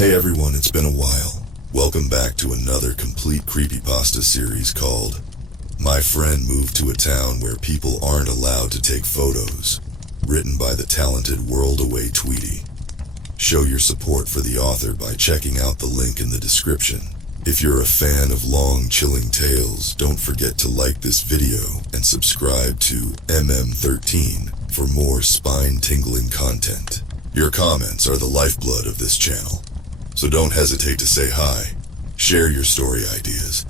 Hey everyone, it's been a while. Welcome back to another complete creepypasta series called My Friend Moved to a Town Where People Aren't Allowed to Take Photos, written by the talented World Away Tweety. Show your support for the author by checking out the link in the description. If you're a fan of long, chilling tales, don't forget to like this video and subscribe to MM13 for more spine-tingling content. Your comments are the lifeblood of this channel, so don't hesitate to say hi, share your story ideas,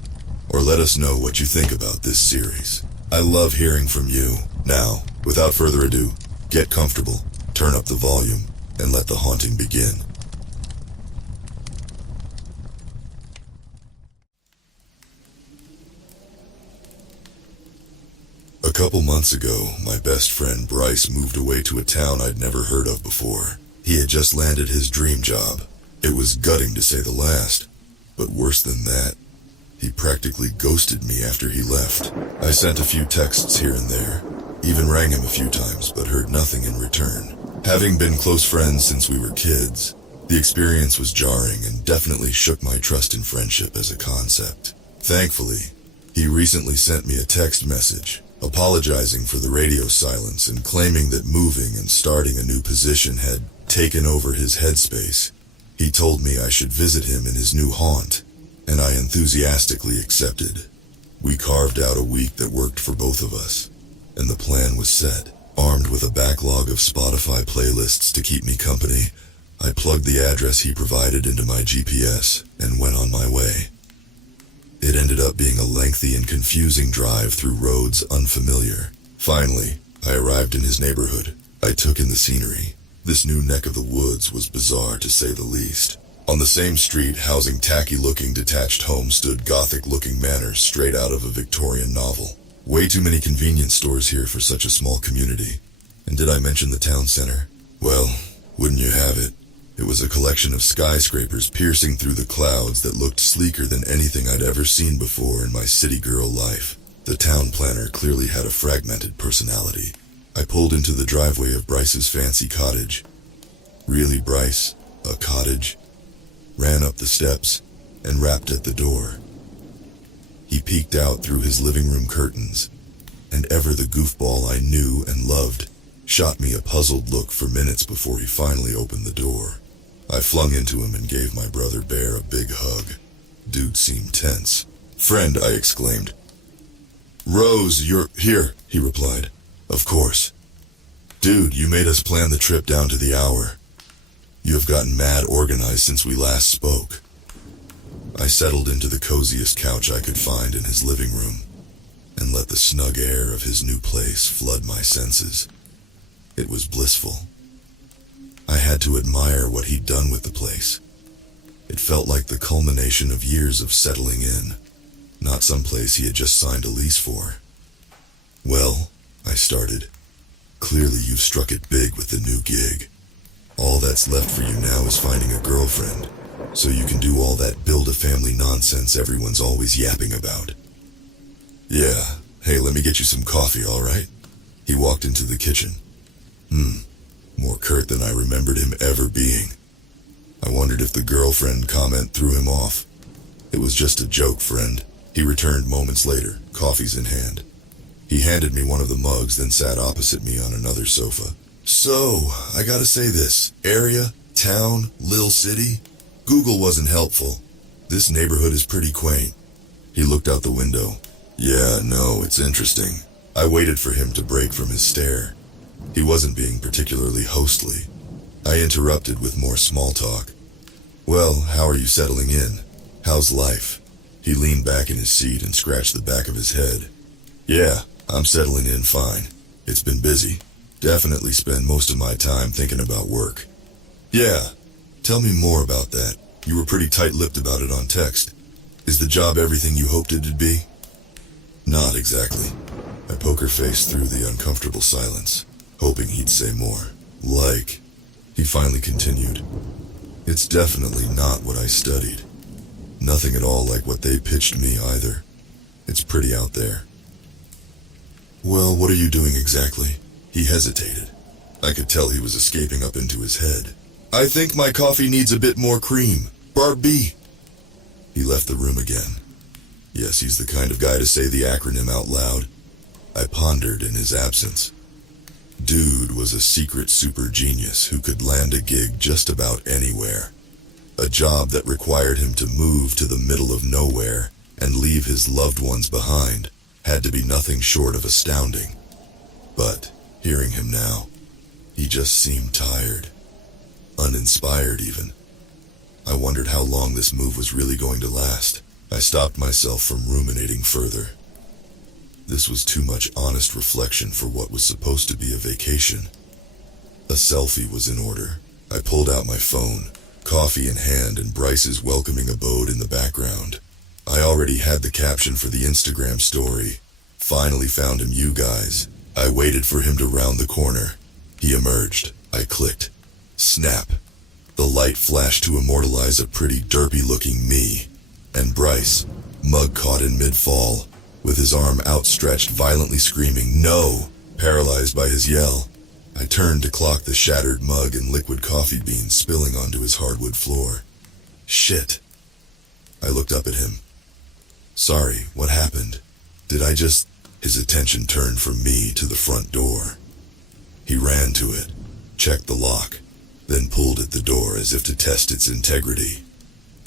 or let us know what you think about this series. I love hearing from you. Now, without further ado, get comfortable, turn up the volume, and let the haunting begin. A couple months ago, my best friend Bryce moved away to a town I'd never heard of before. He had just landed his dream job. It was gutting to say the last, but worse than that, he practically ghosted me after he left. I sent a few texts here and there, even rang him a few times, but heard nothing in return. Having been close friends since we were kids, the experience was jarring and definitely shook my trust in friendship as a concept. Thankfully, he recently sent me a text message, apologizing for the radio silence and claiming that moving and starting a new position had taken over his headspace. He told me I should visit him in his new haunt, and I enthusiastically accepted. We carved out a week that worked for both of us, and the plan was set. Armed with a backlog of Spotify playlists to keep me company, I plugged the address he provided into my GPS and went on my way. It ended up being a lengthy and confusing drive through roads unfamiliar. Finally, I arrived in his neighborhood. I took in the scenery. This new neck of the woods was bizarre to say the least. On the same street, housing tacky-looking detached homes, stood Gothic-looking manors straight out of a Victorian novel. Way too many convenience stores here for such a small community. And did I mention the town center? Well, wouldn't you have it? It was a collection of skyscrapers piercing through the clouds that looked sleeker than anything I'd ever seen before in my city girl life. The town planner clearly had a fragmented personality. I pulled into the driveway of Bryce's fancy cottage. Really, Bryce? A cottage? Ran up the steps and rapped at the door. He peeked out through his living room curtains, and ever the goofball I knew and loved shot me a puzzled look for minutes before he finally opened the door. I flung into him and gave my brother Bear a big hug. Dude seemed tense. "Friend," I exclaimed. "Rose, you're here," he replied. "Of course. Dude, you made us plan the trip down to the hour. You have gotten mad organized since we last spoke." I settled into the coziest couch I could find in his living room and let the snug air of his new place flood my senses. It was blissful. I had to admire what he'd done with the place. It felt like the culmination of years of settling in, not some place he had just signed a lease for. "Well," I started, "clearly you've struck it big with the new gig. All that's left for you now is finding a girlfriend, so you can do all that build-a-family nonsense everyone's always yapping about." "Yeah, hey, let me get you some coffee, all right?" He walked into the kitchen. More curt than I remembered him ever being. I wondered if the girlfriend comment threw him off. "It was just a joke, friend." He returned moments later, coffees in hand. He handed me one of the mugs, then sat opposite me on another sofa. "So, I gotta say this. Area, town, lil city. Google wasn't helpful. This neighborhood is pretty quaint." He looked out the window. "Yeah, no, it's interesting." I waited for him to break from his stare. He wasn't being particularly hostly. I interrupted with more small talk. "Well, how are you settling in? How's life?" He leaned back in his seat and scratched the back of his head. "Yeah, I'm settling in fine. It's been busy. Definitely spend most of my time thinking about work." "Yeah, tell me more about that. You were pretty tight-lipped about it on text. Is the job everything you hoped it'd be?" "Not exactly." I poker-faced through the uncomfortable silence, hoping he'd say more. "Like," he finally continued, "it's definitely not what I studied. Nothing at all like what they pitched me either. It's pretty out there." "Well, what are you doing exactly?" He hesitated. I could tell he was escaping up into his head. I think my coffee needs a bit more cream. Barb B. He left the room again. Yes, he's the kind of guy to say the acronym out loud. I pondered in his absence. Dude was a secret super genius who could land a gig just about anywhere. A job that required him to move to the middle of nowhere and leave his loved ones behind had to be nothing short of astounding. But, hearing him now, he just seemed tired. Uninspired even. I wondered how long this move was really going to last. I stopped myself from ruminating further. This was too much honest reflection for what was supposed to be a vacation. A selfie was in order. I pulled out my phone, coffee in hand and Bryce's welcoming abode in the background. I already had the caption for the Instagram story. Finally found him, you guys. I waited for him to round the corner. He emerged. I clicked. Snap. The light flashed to immortalize a pretty derpy-looking me. And Bryce, mug caught in mid-fall, with his arm outstretched, violently screaming, "No!" paralyzed by his yell. I turned to clock the shattered mug and liquid coffee beans spilling onto his hardwood floor. Shit. I looked up at him. Sorry, what happened? Did I just... His attention turned from me to the front door. He ran to it, checked the lock, then pulled at the door as if to test its integrity.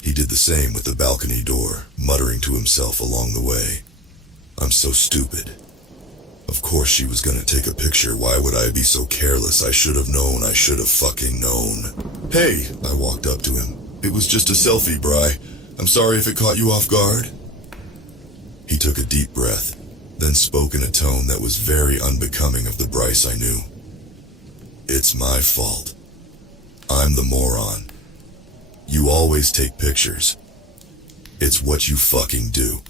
He did the same with the balcony door, muttering to himself along the way. I'm so stupid. Of course she was gonna take a picture. Why would I be so careless? I should have known. I should have fucking known. Hey, I walked up to him. It was just a selfie, Bri. I'm sorry if it caught you off guard. He took a deep breath, then spoke in a tone that was very unbecoming of the Bryce I knew. It's my fault. I'm the moron. You always take pictures. It's what you fucking do.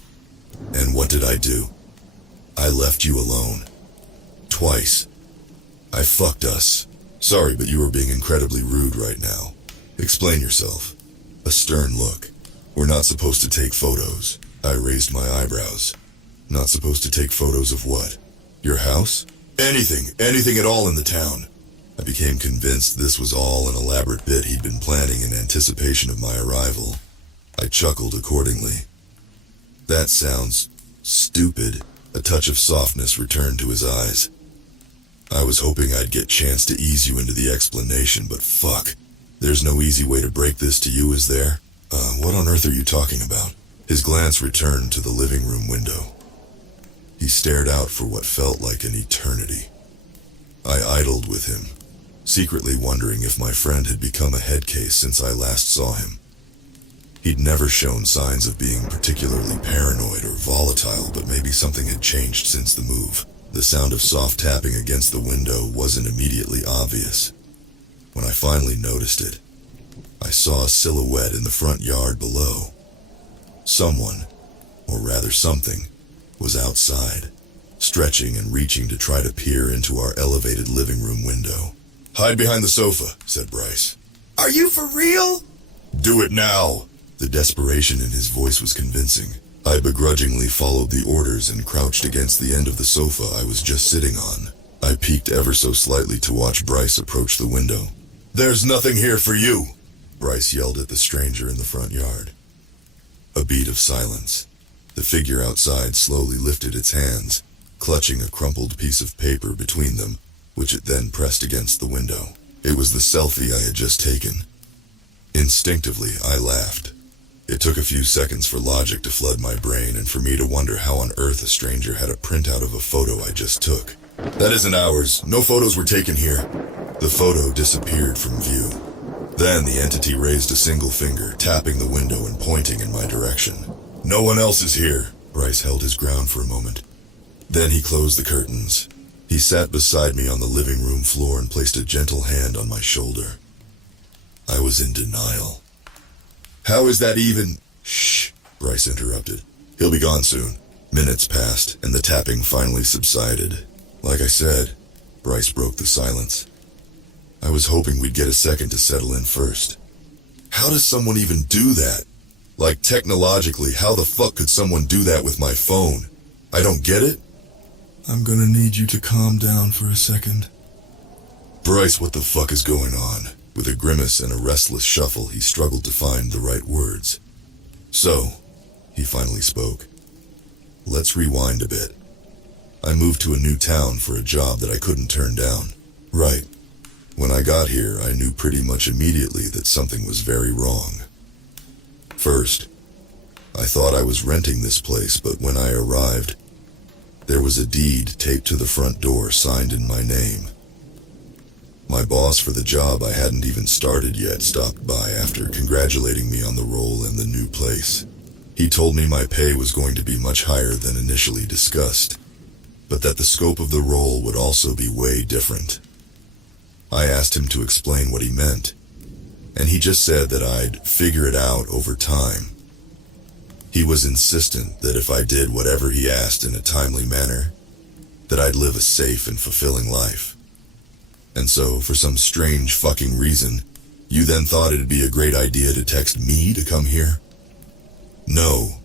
And what did I do? I left you alone. Twice. I fucked us. Sorry, but you are being incredibly rude right now. Explain yourself. A stern look. We're not supposed to take photos. I raised my eyebrows. Not supposed to take photos of what? Your house? Anything at all in the town. I became convinced this was all an elaborate bit he'd been planning in anticipation of my arrival. I chuckled accordingly. That sounds stupid. A touch of softness returned to his eyes. I was hoping I'd get chance to ease you into the explanation, but fuck. There's no easy way to break this to you, is there? What on earth are you talking about? His glance returned to the living room window. He stared out for what felt like an eternity. I idled with him, secretly wondering if my friend had become a head case since I last saw him. He'd never shown signs of being particularly paranoid or volatile, but maybe something had changed since the move. The sound of soft tapping against the window wasn't immediately obvious. When I finally noticed it, I saw a silhouette in the front yard below. Someone, or rather something, was outside, stretching and reaching to try to peer into our elevated living room window. Hide behind the sofa, said Bryce. Are you for real? Do it now. The desperation in his voice was convincing. I begrudgingly followed the orders and crouched against the end of the sofa I was just sitting on. I peeked ever so slightly to watch Bryce approach the window. There's nothing here for you, Bryce yelled at the stranger in the front yard. A beat of silence. The figure outside slowly lifted its hands, clutching a crumpled piece of paper between them, which it then pressed against the window. It was the selfie I had just taken. Instinctively, I laughed. It took a few seconds for logic to flood my brain and for me to wonder how on earth a stranger had a printout of a photo I just took. That isn't ours. No photos were taken here. The photo disappeared from view. Then the entity raised a single finger, tapping the window and pointing in my direction. No one else is here. Bryce held his ground for a moment. Then he closed the curtains. He sat beside me on the living room floor and placed a gentle hand on my shoulder. I was in denial. How is that even... Shh, Bryce interrupted. He'll be gone soon. Minutes passed, and the tapping finally subsided. Like I said, Bryce broke the silence. I was hoping we'd get a second to settle in first. How does someone even do that? Like, technologically, how the fuck could someone do that with my phone? I don't get it. I'm gonna need you to calm down for a second. Bryce, what the fuck is going on? With a grimace and a restless shuffle, he struggled to find the right words. "So," he finally spoke, "let's rewind a bit. I moved to a new town for a job that I couldn't turn down. Right. When I got here, I knew pretty much immediately that something was very wrong. First, I thought I was renting this place, but when I arrived, there was a deed taped to the front door signed in my name. My boss for the job I hadn't even started yet stopped by after congratulating me on the role in the new place. He told me my pay was going to be much higher than initially discussed, but that the scope of the role would also be way different. I asked him to explain what he meant, and he just said that I'd figure it out over time. He was insistent that if I did whatever he asked in a timely manner, that I'd live a safe and fulfilling life. And so, for some strange fucking reason, you then thought it'd be a great idea to text me to come here? No,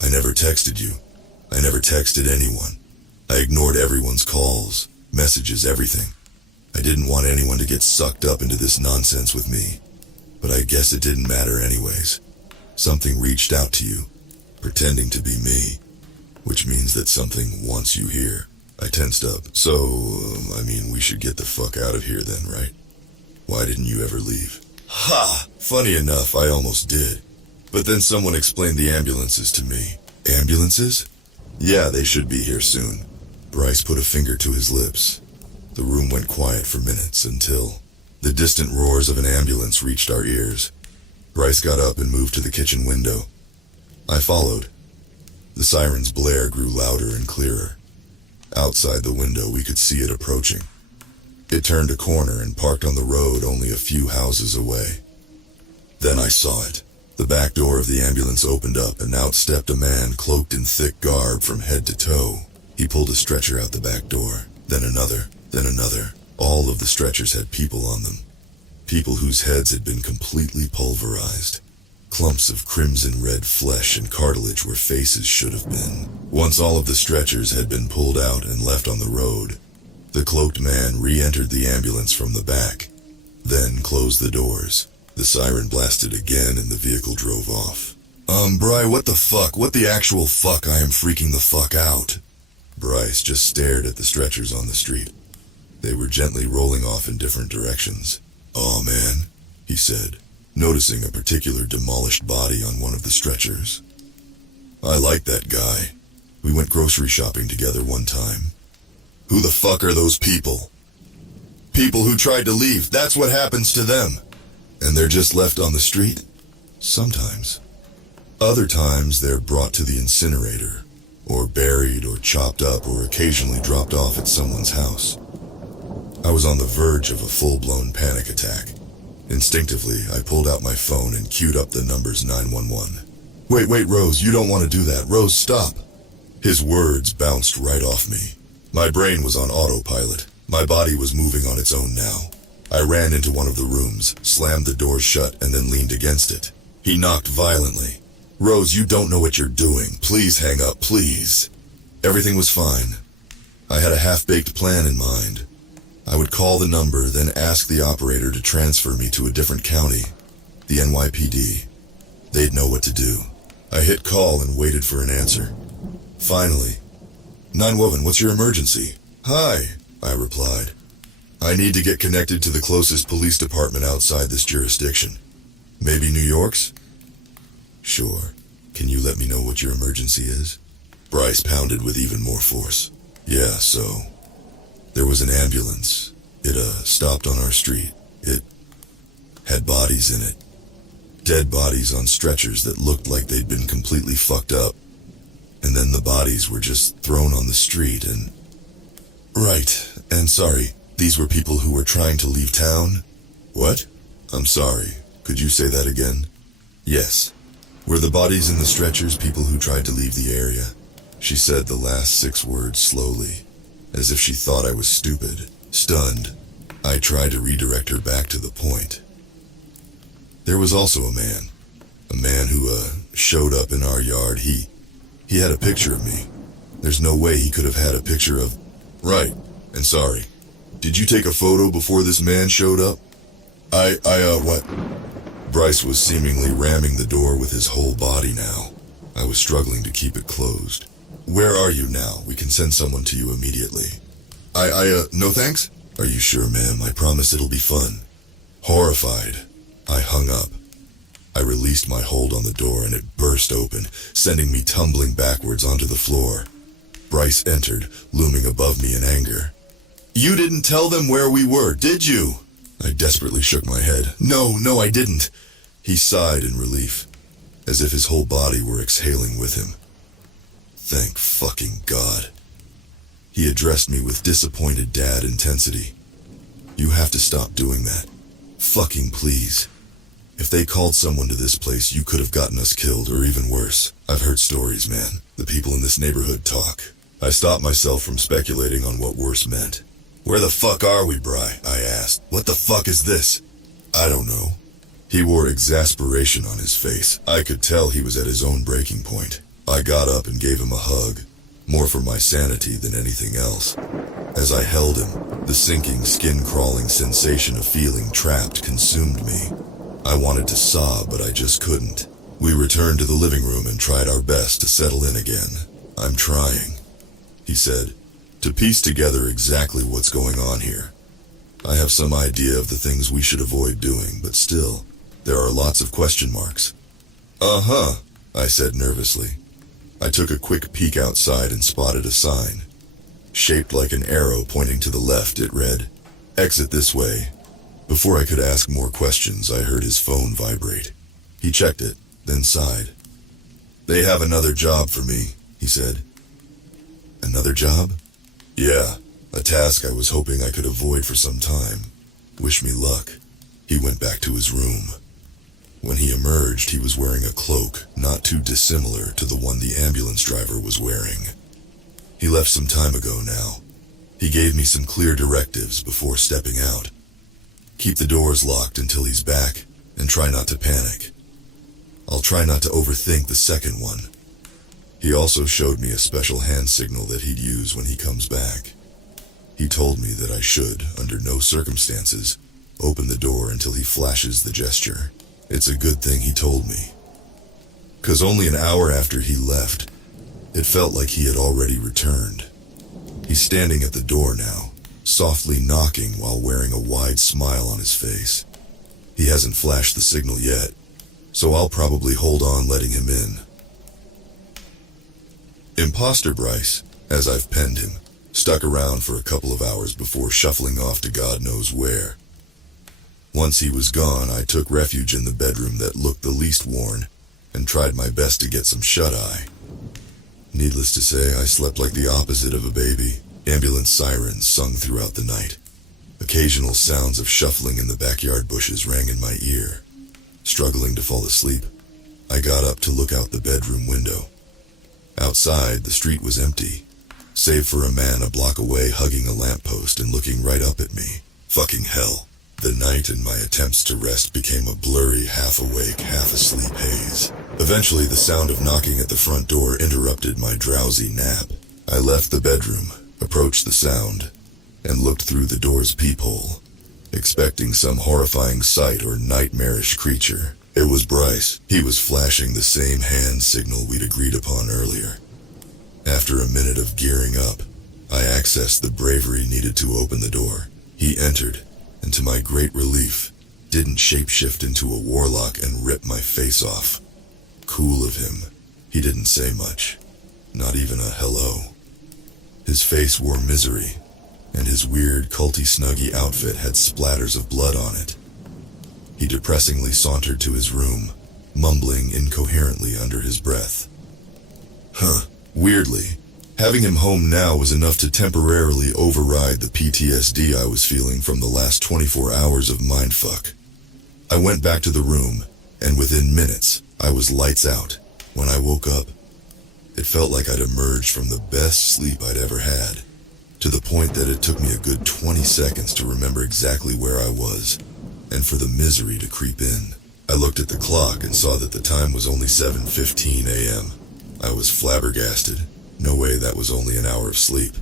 I never texted you. I never texted anyone. I ignored everyone's calls, messages, everything. I didn't want anyone to get sucked up into this nonsense with me, but I guess it didn't matter anyways. Something reached out to you, pretending to be me, which means that something wants you here. I tensed up. We should get the fuck out of here then, right? Why didn't you ever leave? Ha! Funny enough, I almost did. But then someone explained the ambulances to me. Ambulances? Yeah, they should be here soon. Bryce put a finger to his lips. The room went quiet for minutes until the distant roars of an ambulance reached our ears. Bryce got up and moved to the kitchen window. I followed. The siren's blare grew louder and clearer. Outside the window, we could see it approaching. It turned a corner and parked on the road only a few houses away. Then I saw it. The back door of the ambulance opened up and out stepped a man cloaked in thick garb from head to toe. He pulled a stretcher out the back door, then another, then another. All of the stretchers had people on them. People whose heads had been completely pulverized. Clumps of crimson red flesh and cartilage where faces should have been. Once all of the stretchers had been pulled out and left on the road, the cloaked man re-entered the ambulance from the back, then closed the doors. The siren blasted again and the vehicle drove off. Bry, what the fuck? What the actual fuck? I am freaking the fuck out. Bryce just stared at the stretchers on the street. They were gently rolling off in different directions. "Aw, man," he said, noticing a particular demolished body on one of the stretchers. "I like that guy. We went grocery shopping together one time." "Who the fuck are those people?" "People who tried to leave. That's what happens to them." "And they're just left on the street?" "Sometimes. Other times they're brought to the incinerator, or buried or chopped up or occasionally dropped off at someone's house." I was on the verge of a full-blown panic attack. Instinctively, I pulled out my phone and queued up the numbers 911. Wait, Rose, you don't want to do that. Rose, stop." His words bounced right off me. My brain was on autopilot. My body was moving on its own now. I ran into one of the rooms, slammed the door shut, and then leaned against it. He knocked violently. "Rose, you don't know what you're doing. Please hang up, please." Everything was fine. I had a half-baked plan in mind. I would call the number, then ask the operator to transfer me to a different county, the NYPD. They'd know what to do. I hit call and waited for an answer. Finally, 911, what's your emergency?" "Hi," I replied. "I need to get connected to the closest police department outside this jurisdiction. Maybe New York's?" "Sure. Can you let me know what your emergency is?" Bryce pounded with even more force. "Yeah, so there was an ambulance. It stopped on our street. It had bodies in it. Dead bodies on stretchers that looked like they'd been completely fucked up. And then the bodies were just thrown on the street and..." "Right, and sorry, these were people who were trying to leave town?" "What? I'm sorry. Could you say that again?" "Yes. Were the bodies in the stretchers people who tried to leave the area?" She said the last 6 words slowly, as if she thought I was stupid. Stunned, I tried to redirect her back to the point. "There was also a man who showed up in our yard. He had a picture of me. There's no way he could have had a picture of..." "Right, and sorry. Did you take a photo before this man showed up?" What? Bryce was seemingly ramming the door with his whole body now. I was struggling to keep it closed. Where are you now? We can send someone to you immediately. No thanks? Are you sure, ma'am? I promise it'll be fun. Horrified, I hung up. I released my hold on the door and it burst open, sending me tumbling backwards onto the floor. Bryce entered, looming above me in anger. You didn't tell them where we were, did you? I desperately shook my head. No, I didn't. He sighed in relief, as if his whole body were exhaling with him. Thank fucking God. He addressed me with disappointed dad intensity. You have to stop doing that. Fucking please. If they called someone to this place, you could have gotten us killed, or even worse. I've heard stories, man. The people in this neighborhood talk. I stopped myself from speculating on what worse meant. Where the fuck are we, Bry? I asked. What the fuck is this? I don't know. He wore exasperation on his face. I could tell he was at his own breaking point. I got up and gave him a hug, more for my sanity than anything else. As I held him, the sinking, skin-crawling sensation of feeling trapped consumed me. I wanted to sob, but I just couldn't. We returned to the living room and tried our best to settle in again. I'm trying, he said, to piece together exactly what's going on here. I have some idea of the things we should avoid doing, but still, there are lots of question marks. Uh-huh, I said nervously. I took a quick peek outside and spotted a sign. Shaped like an arrow pointing to the left, it read, "Exit this way." Before I could ask more questions, I heard his phone vibrate. He checked it, then sighed. They have another job for me, he said. Another job? Yeah, a task I was hoping I could avoid for some time. Wish me luck. He went back to his room. When he emerged, he was wearing a cloak not too dissimilar to the one the ambulance driver was wearing. He left some time ago now. He gave me some clear directives before stepping out. Keep the doors locked until he's back, and try not to panic. I'll try not to overthink the second one. He also showed me a special hand signal that he'd use when he comes back. He told me that I should, under no circumstances, open the door until he flashes the gesture. It's a good thing he told me. 'Cause only an hour after he left, it felt like he had already returned. He's standing at the door now, softly knocking while wearing a wide smile on his face. He hasn't flashed the signal yet, so I'll probably hold on letting him in. Imposter Bryce, as I've penned him, stuck around for a couple of hours before shuffling off to God knows where. Once he was gone, I took refuge in the bedroom that looked the least worn, and tried my best to get some shut-eye. Needless to say, I slept like the opposite of a baby. Ambulance sirens sung throughout the night. Occasional sounds of shuffling in the backyard bushes rang in my ear. Struggling to fall asleep, I got up to look out the bedroom window. Outside, the street was empty, save for a man a block away hugging a lamppost and looking right up at me. Fucking hell. The night and my attempts to rest became a blurry, half-awake, half-asleep haze. Eventually, the sound of knocking at the front door interrupted my drowsy nap. I left the bedroom, approached the sound, and looked through the door's peephole, expecting some horrifying sight or nightmarish creature. It was Bryce. He was flashing the same hand signal we'd agreed upon earlier. After a minute of gearing up, I accessed the bravery needed to open the door. He entered, and to my great relief, didn't shapeshift into a warlock and rip my face off. Cool of him. He didn't say much. Not even a hello. His face wore misery, and his weird, culty snuggy outfit had splatters of blood on it. He depressingly sauntered to his room, mumbling incoherently under his breath. Weirdly, having him home now was enough to temporarily override the PTSD I was feeling from the last 24 hours of mindfuck. I went back to the room, and within minutes, I was lights out. When I woke up, it felt like I'd emerged from the best sleep I'd ever had, to the point that it took me a good 20 seconds to remember exactly where I was, and for the misery to creep in. I looked at the clock and saw that the time was only 7:15 a.m. I was flabbergasted. No way that was only an hour of sleep.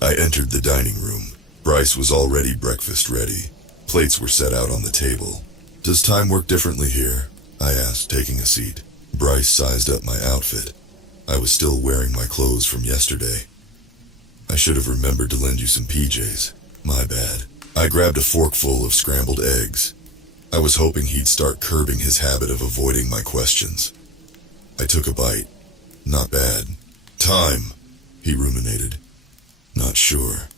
I entered the dining room. Bryce was already breakfast ready, Plates were set out on the table. Does time work differently here? I asked, taking a seat. Bryce sized up my outfit. I was still wearing my clothes from yesterday. I should have remembered to lend you some PJs. My bad. I grabbed a forkful of scrambled eggs. I was hoping he'd start curbing his habit of avoiding my questions. I took a bite. Not bad. Time, he ruminated. Not sure.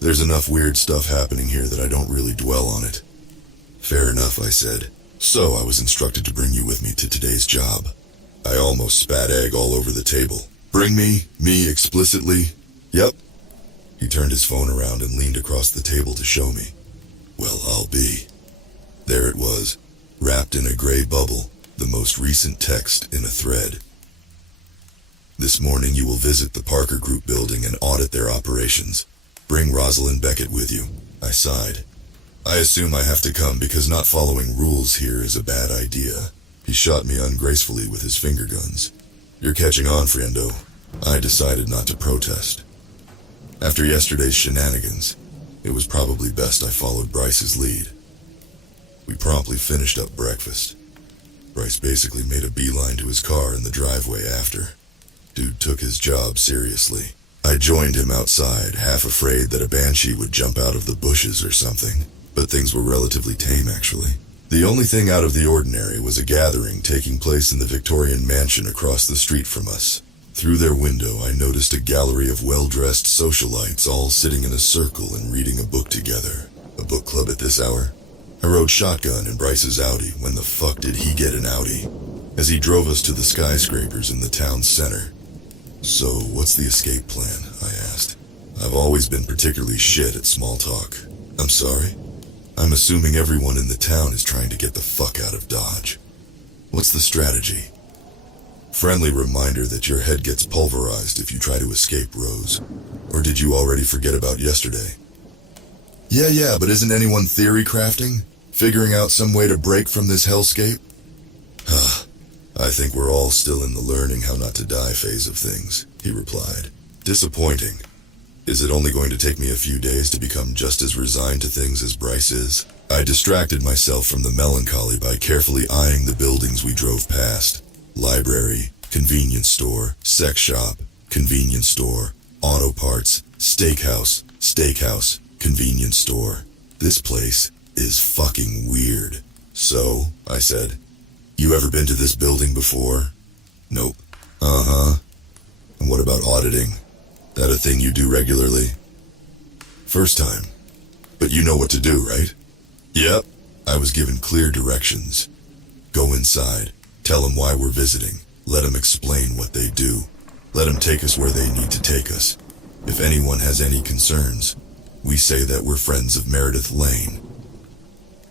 There's enough weird stuff happening here that I don't really dwell on it. Fair enough, I said. So I was instructed to bring you with me to today's job. I almost spat egg all over the table. Bring me explicitly? Yep. He turned his phone around and leaned across the table to show me. Well, I'll be. There it was, wrapped in a gray bubble, the most recent text in a thread. This morning you will visit the Parker Group building and audit their operations. Bring Rosalind Beckett with you. I sighed. I assume I have to come because not following rules here is a bad idea. He shot me ungracefully with his finger guns. You're catching on, friendo. I decided not to protest. After yesterday's shenanigans, it was probably best I followed Bryce's lead. We promptly finished up breakfast. Bryce basically made a beeline to his car in the driveway after. Dude took his job seriously. I joined him outside, half afraid that a banshee would jump out of the bushes or something, but things were relatively tame actually. The only thing out of the ordinary was a gathering taking place in the Victorian mansion across the street from us. Through their window, I noticed a gallery of well-dressed socialites all sitting in a circle and reading a book together. A book club at this hour? I rode shotgun in Bryce's Audi. When the fuck did he get an Audi? As he drove us to the skyscrapers in the town center. So, what's the escape plan? I asked. I've always been particularly shit at small talk. I'm sorry? I'm assuming everyone in the town is trying to get the fuck out of Dodge. What's the strategy? Friendly reminder that your head gets pulverized if you try to escape, Rose. Or did you already forget about yesterday? Yeah, but isn't anyone theory crafting? Figuring out some way to break from this hellscape? I think we're all still in the learning how not to die phase of things, he replied. Disappointing. Is it only going to take me a few days to become just as resigned to things as Bryce is? I distracted myself from the melancholy by carefully eyeing the buildings we drove past. Library, convenience store, sex shop, convenience store, auto parts, steakhouse, convenience store. This place is fucking weird. So, I said, you ever been to this building before? Nope. Uh-huh. And what about auditing? That a thing you do regularly? First time. But you know what to do, right? Yep. I was given clear directions. Go inside. Tell them why we're visiting. Let them explain what they do. Let them take us where they need to take us. If anyone has any concerns, we say that we're friends of Meredith Lane.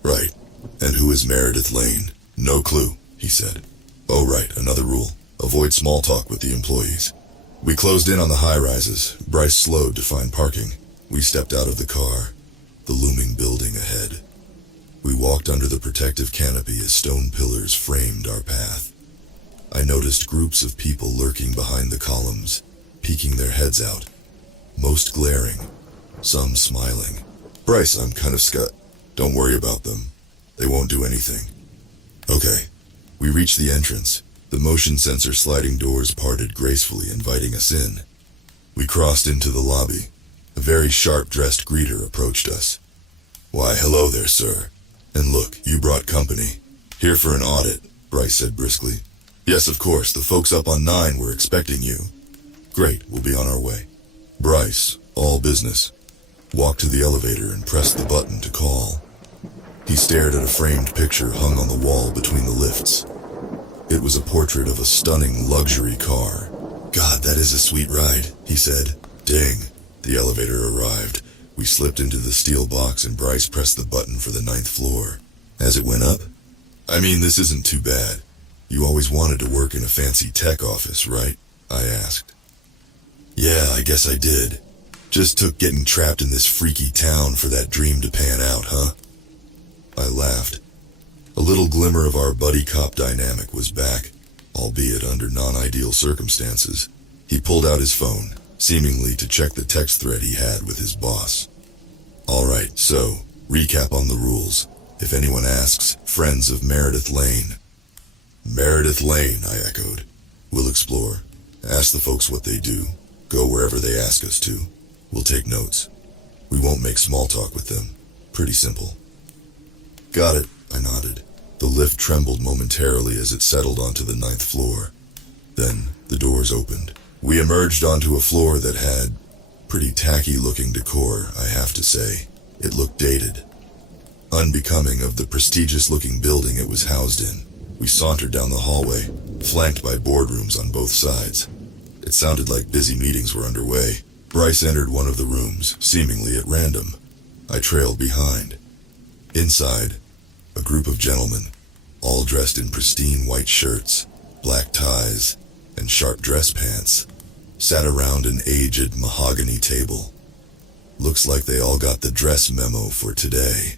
Right. And who is Meredith Lane? No clue, he said. Oh right, another rule. Avoid small talk with the employees. We closed in on the high-rises. Bryce slowed to find parking. We stepped out of the car. The looming building ahead. We walked under the protective canopy as stone pillars framed our path. I noticed groups of people lurking behind the columns, peeking their heads out. Most glaring. Some smiling. Bryce, I'm kind of scut. Don't worry about them. They won't do anything. Okay. We reached the entrance. The motion sensor sliding doors parted gracefully, inviting us in. We crossed into the lobby. A very sharp-dressed greeter approached us. Why, hello there, sir. And look, you brought company. Here for an audit, Bryce said briskly. Yes, of course, the folks up on 9 were expecting you. Great, we'll be on our way. Bryce, all business. Walked to the elevator and pressed the button to call. He stared at a framed picture hung on the wall between the lifts. It was a portrait of a stunning luxury car. God, that is a sweet ride, he said. Ding. The elevator arrived. We slipped into the steel box and Bryce pressed the button for the 9th floor. As it went up, I mean, this isn't too bad. You always wanted to work in a fancy tech office, right? I asked. Yeah, I guess I did. Just took getting trapped in this freaky town for that dream to pan out, huh? I laughed. A little glimmer of our buddy cop dynamic was back, albeit under non-ideal circumstances. He pulled out his phone, seemingly to check the text thread he had with his boss. All right, so, Recap on the rules. If anyone asks, friends of Meredith Lane. Meredith Lane, I echoed. We'll explore. Ask the folks what they do. Go wherever they ask us to. We'll take notes. We won't make small talk with them. Pretty simple. Got it, I nodded. The lift trembled momentarily as it settled onto the 9th floor. Then, the doors opened. We emerged onto a floor that had pretty tacky-looking decor, I have to say. It looked dated, unbecoming of the prestigious-looking building it was housed in. We sauntered down the hallway, flanked by boardrooms on both sides. It sounded like busy meetings were underway. Bryce entered one of the rooms, seemingly at random. I trailed behind. Inside, a group of gentlemen, all dressed in pristine white shirts, black ties, and sharp dress pants, sat around an aged mahogany table. Looks like they all got the dress memo for today.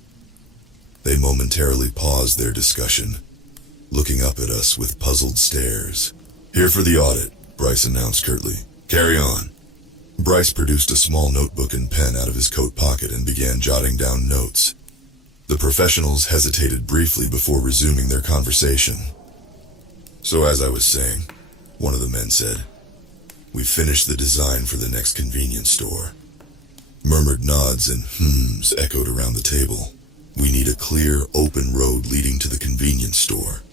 They momentarily paused their discussion, looking up at us with puzzled stares. Here for the audit, Bryce announced curtly. Carry on. Bryce produced a small notebook and pen out of his coat pocket and began jotting down notes. The professionals hesitated briefly before resuming their conversation. So as I was saying, one of the men said, "We finished the design for the next convenience store." Murmured nods and hmms echoed around the table. "We need a clear, open road leading to the convenience store."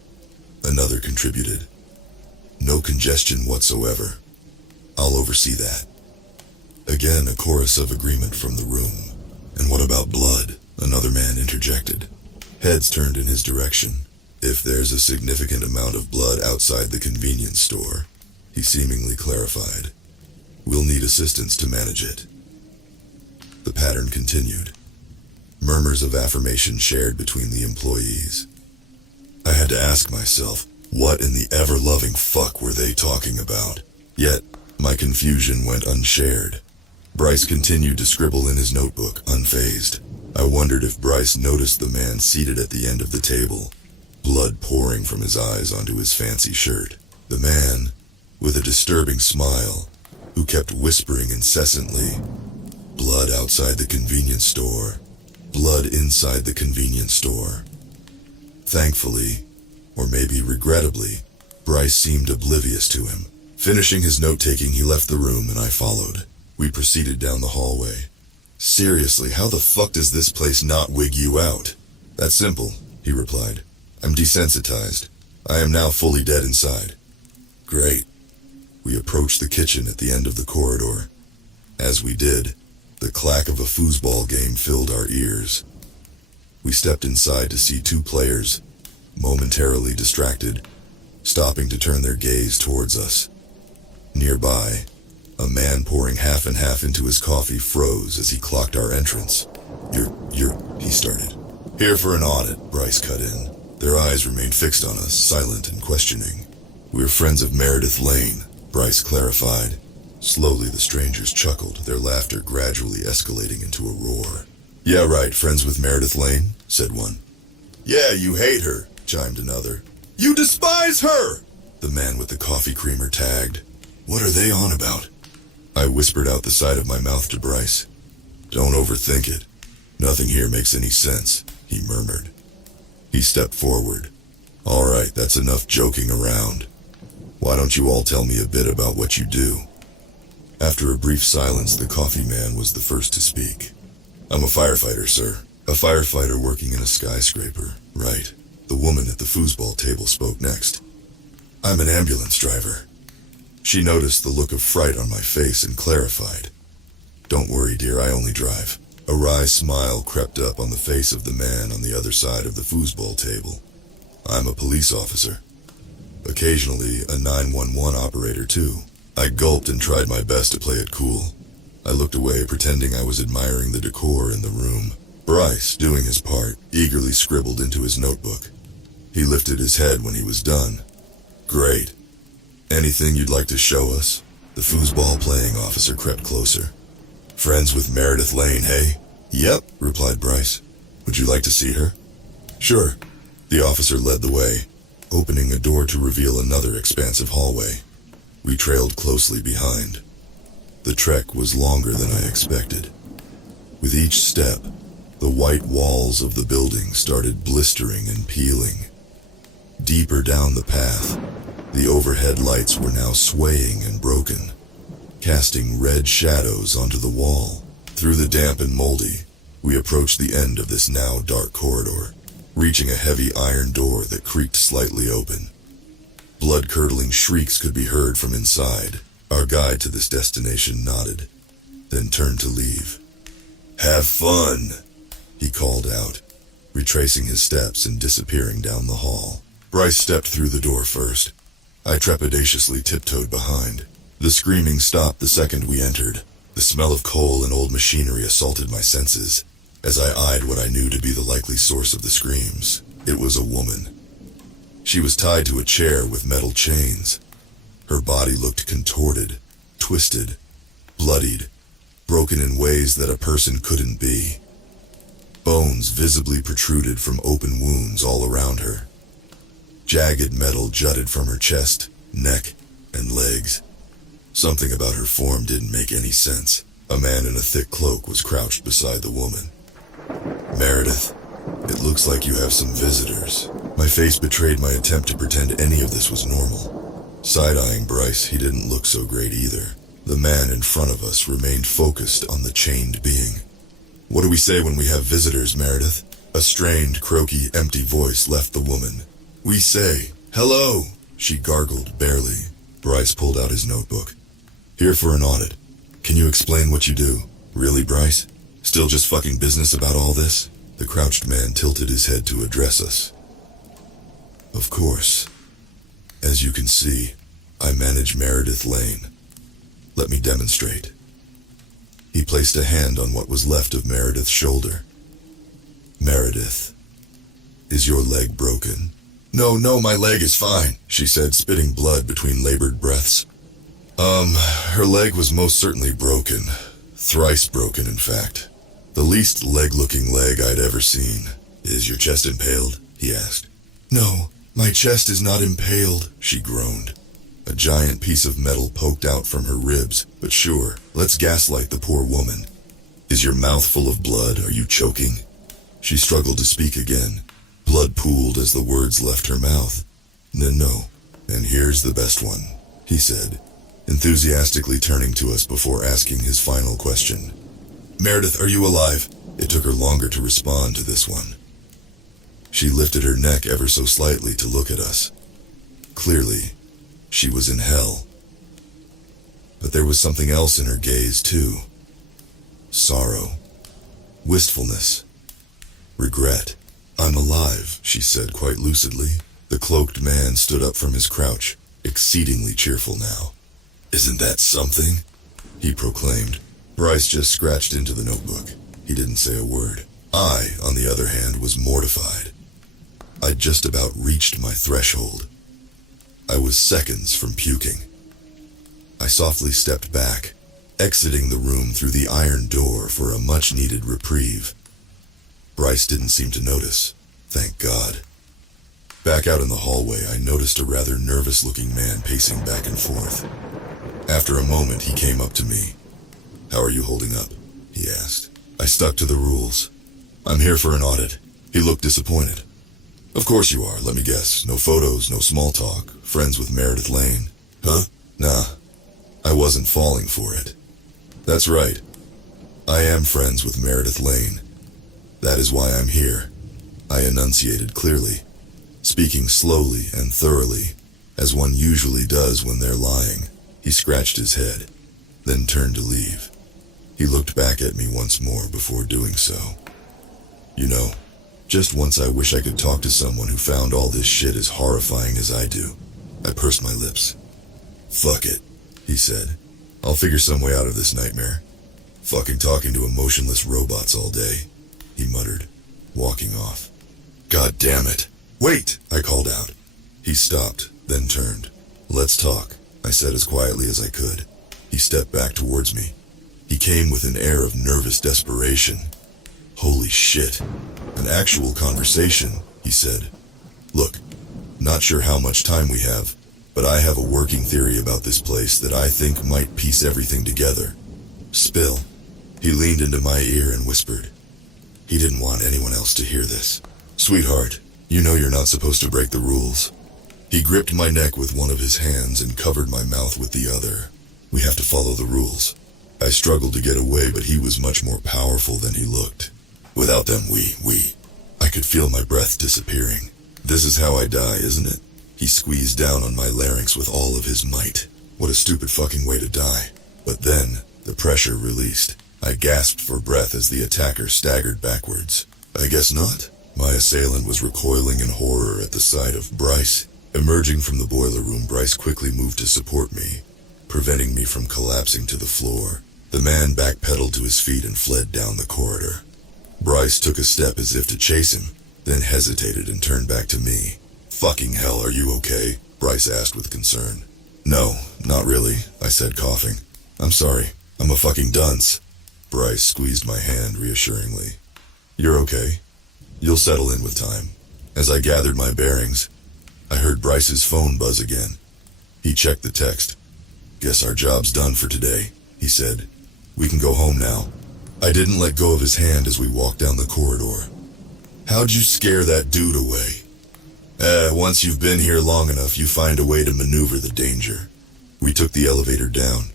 Another contributed. "No congestion whatsoever. I'll oversee that." Again, a chorus of agreement from the room. "And what about blood?" Another man interjected. Heads turned in his direction. "If there's a significant amount of blood outside the convenience store," he seemingly clarified, "we'll need assistance to manage it." The pattern continued. Murmurs of affirmation shared between the employees. I had to ask myself, what in the ever-loving fuck were they talking about? Yet, my confusion went unshared. Bryce continued to scribble in his notebook, unfazed. I wondered if Bryce noticed the man seated at the end of the table, blood pouring from his eyes onto his fancy shirt. The man, with a disturbing smile, who kept whispering incessantly, "Blood outside the convenience store. Blood inside the convenience store." Thankfully, or maybe regrettably, Bryce seemed oblivious to him. Finishing his note-taking, he left the room and I followed. We proceeded down the hallway. "Seriously, how the fuck does this place not wig you out?" "That's simple," he replied. "I'm desensitized. I am now fully dead inside." "Great." We approached the kitchen at the end of the corridor. As we did, the clack of a foosball game filled our ears. We stepped inside to see two players, momentarily distracted, stopping to turn their gaze towards us. Nearby, a man pouring half and half into his coffee froze as he clocked our entrance. He started. "Here for an audit," Bryce cut in. Their eyes remained fixed on us, silent and questioning. "We're friends of Meredith Lane," Bryce clarified. Slowly the strangers chuckled, their laughter gradually escalating into a roar. "Yeah, right, friends with Meredith Lane," said one. "Yeah, you hate her," chimed another. "You despise her!" the man with the coffee creamer tagged. "What are they on about?" I whispered out the side of my mouth to Bryce. "Don't overthink it. Nothing here makes any sense," he murmured. He stepped forward. "All right, that's enough joking around. Why don't you all tell me a bit about what you do?" After a brief silence, the coffee man was the first to speak. "I'm a firefighter, sir. A firefighter working in a skyscraper, right?" The woman at the foosball table spoke next. "I'm an ambulance driver." She noticed the look of fright on my face and clarified. "Don't worry, dear, I only drive." A wry smile crept up on the face of the man on the other side of the foosball table. "I'm a police officer. Occasionally, a 911 operator, too." I gulped and tried my best to play it cool. I looked away, pretending I was admiring the decor in the room. Bryce, doing his part, eagerly scribbled into his notebook. He lifted his head when he was done. "Great. Anything you'd like to show us?" The foosball playing officer crept closer. "Friends with Meredith Lane, hey?" "Yep," replied Bryce. "Would you like to see her?" "Sure." The officer led the way, opening a door to reveal another expansive hallway. We trailed closely behind. The trek was longer than I expected. With each step, The white walls of the building started blistering and peeling. Deeper down the path, the overhead lights were now swaying and broken, casting red shadows onto the wall. Through the damp and moldy, we approached the end of this now dark corridor, reaching a heavy iron door that creaked slightly open. Blood-curdling shrieks could be heard from inside. Our guide to this destination nodded, then turned to leave. "Have fun," he called out, retracing his steps and disappearing down the hall. Bryce stepped through the door first. I trepidatiously tiptoed behind. The screaming stopped the second we entered. The smell of coal and old machinery assaulted my senses as I eyed what I knew to be the likely source of the screams. It was a woman. She was tied to a chair with metal chains. Her body looked contorted, twisted, bloodied, broken in ways that a person couldn't be. Bones visibly protruded from open wounds all around her. Jagged metal jutted from her chest, neck, and legs. Something about her form didn't make any sense. A man in a thick cloak was crouched beside the woman. "Meredith, it looks like you have some visitors." My face betrayed my attempt to pretend any of this was normal. Side-eyeing Bryce, he didn't look so great either. The man in front of us remained focused on the chained being. "What do we say when we have visitors, Meredith?" A strained, croaky, empty voice left the woman. "We say, 'Hello,'" she gargled barely. Bryce pulled out his notebook. "Here for an audit. Can you explain what you do?" "Really, Bryce? Still just fucking business about all this?" The crouched man tilted his head to address us. "Of course. As you can see, I manage Meredith Lane. Let me demonstrate." He placed a hand on what was left of Meredith's shoulder. "Meredith, is your leg broken?" No, my leg is fine," she said, spitting blood between labored breaths. Her leg was most certainly broken. Thrice broken, in fact. The least leg-looking leg I'd ever seen. "Is your chest impaled?" he asked. "No, my chest is not impaled," she groaned. A giant piece of metal poked out from her ribs, but sure, let's gaslight the poor woman. "Is your mouth full of blood? Are you choking?" She struggled to speak again. Blood pooled as the words left her mouth. No. And here's the best one," he said, enthusiastically turning to us before asking his final question. "Meredith, are you alive?" It took her longer to respond to this one. She lifted her neck ever so slightly to look at us. Clearly, she was in hell. But there was something else in her gaze, too. Sorrow. Wistfulness. Regret. "I'm alive," she said quite lucidly. The cloaked man stood up from his crouch, exceedingly cheerful now. "Isn't that something?" he proclaimed. Bryce just scratched into the notebook. He didn't say a word. I, on the other hand, was mortified. I'd just about reached my threshold. I was seconds from puking. I softly stepped back, exiting the room through the iron door for a much-needed reprieve. Bryce didn't seem to notice, thank God. Back out in the hallway, I noticed a rather nervous-looking man pacing back and forth. After a moment, he came up to me. "How are you holding up?" he asked. I stuck to the rules. "I'm here for an audit." He looked disappointed. "Of course you are, let me guess. No photos, no small talk. Friends with Meredith Lane." "Huh? Nah. I wasn't falling for it." "That's right. I am friends with Meredith Lane. That is why I'm here," I enunciated clearly, speaking slowly and thoroughly, as one usually does when they're lying. He scratched his head, then turned to leave. He looked back at me once more before doing so. "You know, just once I wish I could talk to someone who found all this shit as horrifying as I do." I pursed my lips. "Fuck it," he said. "I'll figure some way out of this nightmare. Fucking talking to emotionless robots all day," he muttered, walking off. "God damn it. Wait," I called out. He stopped, then turned. "Let's talk," I said as quietly as I could. He stepped back towards me. He came with an air of nervous desperation. "Holy shit. An actual conversation," he said. "Look, not sure how much time we have, but I have a working theory about this place that I think might piece everything together." "Spill." He leaned into my ear and whispered, He didn't want anyone else to hear this. "Sweetheart, you know you're not supposed to break the rules." He gripped my neck with one of his hands and covered my mouth with the other. "We have to follow the rules." I struggled to get away, but he was much more powerful than he looked. Without them, I could feel my breath disappearing. "This is how I die, isn't it?" He squeezed down on my larynx with all of his might. What a stupid fucking way to die. But then, the pressure released. I gasped for breath as the attacker staggered backwards. "I guess not." My assailant was recoiling in horror at the sight of Bryce. Emerging from the boiler room, Bryce quickly moved to support me, preventing me from collapsing to the floor. The man backpedaled to his feet and fled down the corridor. Bryce took a step as if to chase him, then hesitated and turned back to me. "Fucking hell, are you okay?" Bryce asked with concern. "No, not really," I said, coughing. "I'm sorry, I'm a fucking dunce." Bryce squeezed my hand reassuringly. "You're okay. You'll settle in with time." As I gathered my bearings, I heard Bryce's phone buzz again. He checked the text. "Guess our job's done for today," he said. "We can go home now." I didn't let go of his hand as we walked down the corridor. "How'd you scare that dude away?" Once you've been here long enough, you find a way to maneuver the danger." We took the elevator down.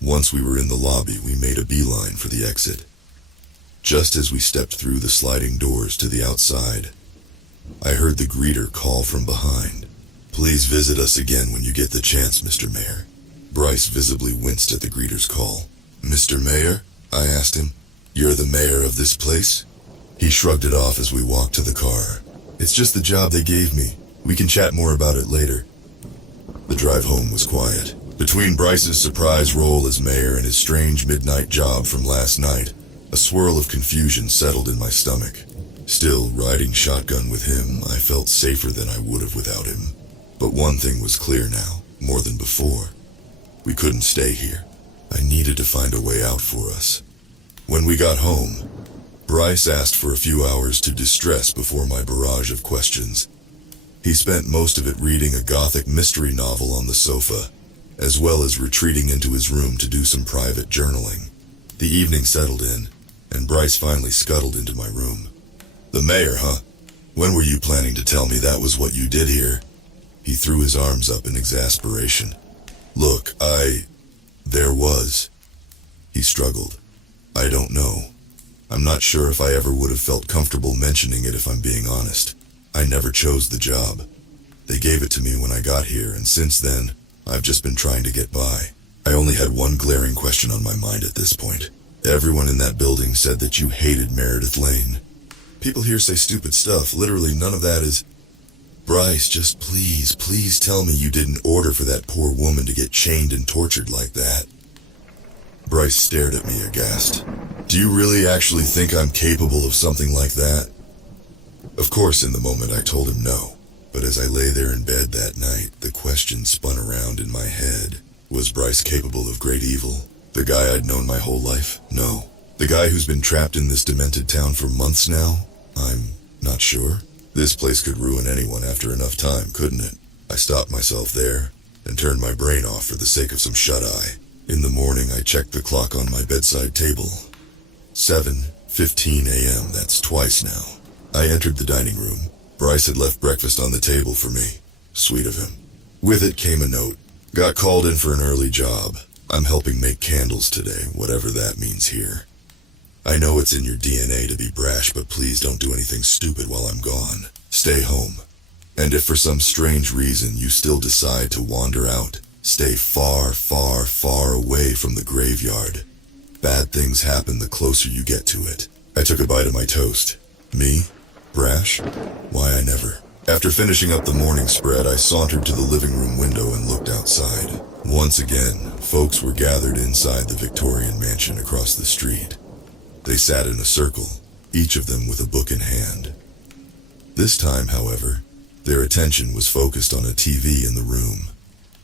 Once we were in the lobby, we made a beeline for the exit. Just as we stepped through the sliding doors to the outside, I heard the greeter call from behind. "Please visit us again when you get the chance, Mr. Mayor." Bryce visibly winced at the greeter's call. "Mr. Mayor?" I asked him. "You're the mayor of this place?" He shrugged it off as we walked to the car. "It's just the job they gave me. We can chat more about it later." The drive home was quiet. Between Bryce's surprise role as mayor and his strange midnight job from last night, a swirl of confusion settled in my stomach. Still, riding shotgun with him, I felt safer than I would have without him. But one thing was clear now, more than before. We couldn't stay here. I needed to find a way out for us. When we got home, Bryce asked for a few hours to distress before my barrage of questions. He spent most of it reading a gothic mystery novel on the sofa, as well as retreating into his room to do some private journaling. The evening settled in, and Bryce finally scuttled into my room. "The mayor, huh? When were you planning to tell me that was what you did here?" He threw his arms up in exasperation. "Look, there was." He struggled. "I don't know. I'm not sure if I ever would have felt comfortable mentioning it if I'm being honest. I never chose the job. They gave it to me when I got here, and since then, I've just been trying to get by. I only had one glaring question on my mind at this point. Everyone in that building said that you hated Meredith Lane. People here say stupid stuff. Literally none of that is... Bryce, just please tell me you didn't order for that poor woman to get chained and tortured like that." Bryce stared at me aghast. "Do you really actually think I'm capable of something like that?" Of course, in the moment I told him no, but as I lay there in bed that night, the question spun around in my head. Was Bryce capable of great evil? The guy I'd known my whole life? No. The guy who's been trapped in this demented town for months now? I'm not sure. This place could ruin anyone after enough time, couldn't it? I stopped myself there and turned my brain off for the sake of some shut-eye. In the morning, I checked the clock on my bedside table. 7:15 a.m., that's twice now. I entered the dining room. Bryce had left breakfast on the table for me. Sweet of him. With it came a note. "Got called in for an early job. I'm helping make candles today, whatever that means here. I know it's in your DNA to be brash, but please don't do anything stupid while I'm gone. Stay home. And if for some strange reason you still decide to wander out, stay far away from the graveyard. Bad things happen the closer you get to it." I took a bite of my toast. Me? Brash? Why, I never. After finishing up the morning spread, I sauntered to the living room window and looked outside. Once again, folks were gathered inside the Victorian mansion across the street. They sat in a circle, each of them with a book in hand. This time, however, their attention was focused on a TV in the room,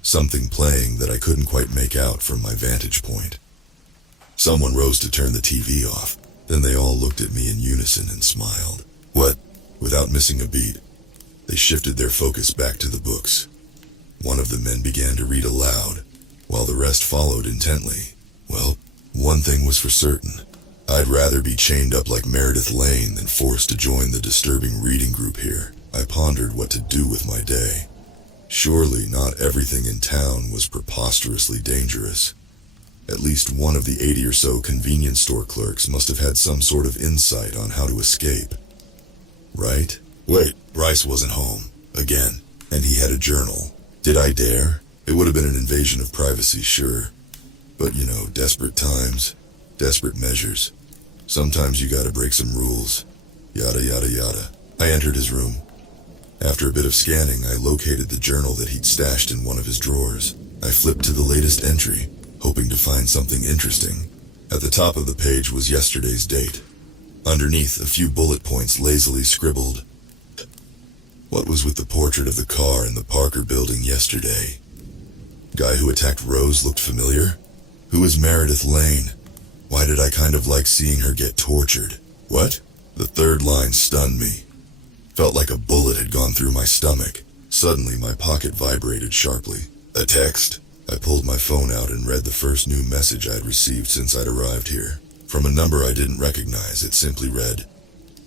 something playing that I couldn't quite make out from my vantage point. Someone rose to turn the TV off, then they all looked at me in unison and smiled. What? Without missing a beat, they shifted their focus back to the books. One of the men began to read aloud, while the rest followed intently. Well, one thing was for certain. I'd rather be chained up like Meredith Lane than forced to join the disturbing reading group here. I pondered what to do with my day. Surely not everything in town was preposterously dangerous. At least one of the 80 or so convenience store clerks must have had some sort of insight on how to escape. Right? Wait, Bryce wasn't home. Again. And he had a journal. Did I dare? It would have been an invasion of privacy, sure. But you know, desperate times, desperate measures. Sometimes you gotta break some rules. Yada yada yada. I entered his room. After a bit of scanning, I located the journal that he'd stashed in one of his drawers. I flipped to the latest entry, hoping to find something interesting. At the top of the page was yesterday's date. Underneath, a few bullet points lazily scribbled. What was with the portrait of the car in the Parker building yesterday? Guy who attacked Rose looked familiar? Who is Meredith Lane? Why did I kind of like seeing her get tortured? What? The third line stunned me. Felt like a bullet had gone through my stomach. Suddenly, my pocket vibrated sharply. A text? I pulled my phone out and read the first new message I'd received since I'd arrived here. From a number I didn't recognize, it simply read,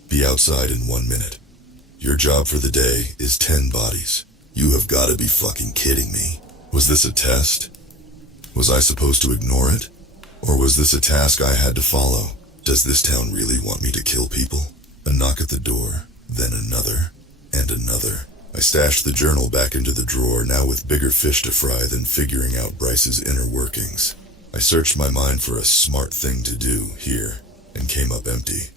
"Be outside in 1 minute. Your job for the day is 10 bodies. You have got to be fucking kidding me." Was this a test? Was I supposed to ignore it? Or was this a task I had to follow? Does this town really want me to kill people? A knock at the door, then another, and another. I stashed the journal back into the drawer, now with bigger fish to fry than figuring out Bryce's inner workings. I searched my mind for a smart thing to do here, and came up empty.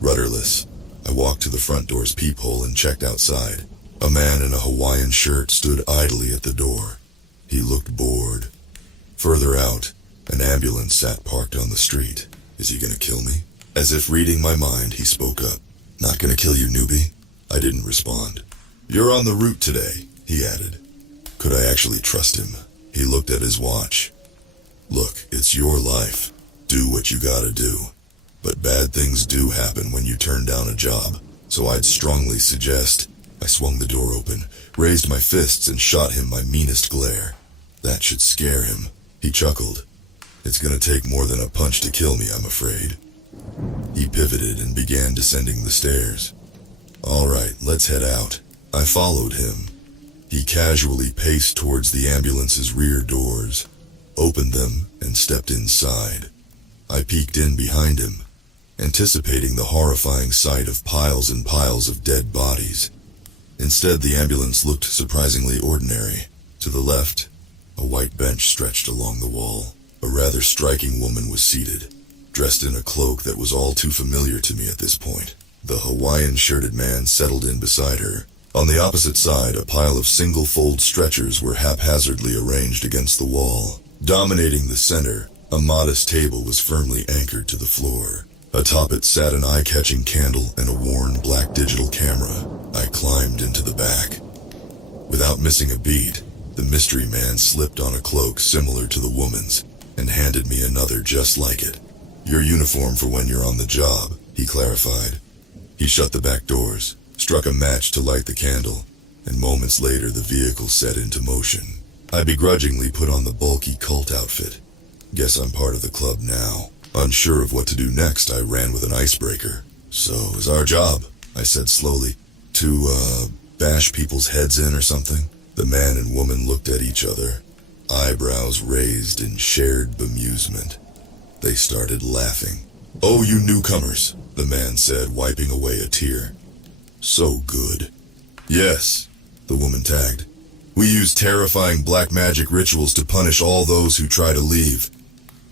Rudderless, I walked to the front door's peephole and checked outside. A man in a Hawaiian shirt stood idly at the door. He looked bored. Further out, an ambulance sat parked on the street. Is he gonna kill me? As if reading my mind, he spoke up. Not gonna kill you, newbie? I didn't respond. You're on the route today, he added. Could I actually trust him? He looked at his watch. Look, it's your life. Do what you gotta do. But bad things do happen when you turn down a job, so I'd strongly suggest. I swung the door open, raised my fists and shot him my meanest glare. That should scare him. He chuckled. It's gonna take more than a punch to kill me, I'm afraid. He pivoted and began descending the stairs. All right, let's head out. I followed him. He casually paced towards the ambulance's rear doors, opened them, and stepped inside. I peeked in behind him, anticipating the horrifying sight of piles and piles of dead bodies. Instead, the ambulance looked surprisingly ordinary. To the left, a white bench stretched along the wall. A rather striking woman was seated, dressed in a cloak that was all too familiar to me at this point. The Hawaiian-shirted man settled in beside her. On the opposite side, a pile of single-fold stretchers were haphazardly arranged against the wall. Dominating the center, a modest table was firmly anchored to the floor. Atop it sat an eye-catching candle and a worn black digital camera. I climbed into the back. Without missing a beat, the mystery man slipped on a cloak similar to the woman's and handed me another just like it. Your uniform for when you're on the job, he clarified. He shut the back doors, struck a match to light the candle, and moments later the vehicle set into motion. I begrudgingly put on the bulky cult outfit. Guess I'm part of the club now. Unsure of what to do next, I ran with an icebreaker. So, is our job, I said slowly, to, bash people's heads in or something? The man and woman looked at each other, eyebrows raised in shared bemusement. They started laughing. "Oh, you newcomers," the man said, wiping away a tear. "So good." "Yes," the woman tagged. "We use terrifying black magic rituals to punish all those who try to leave.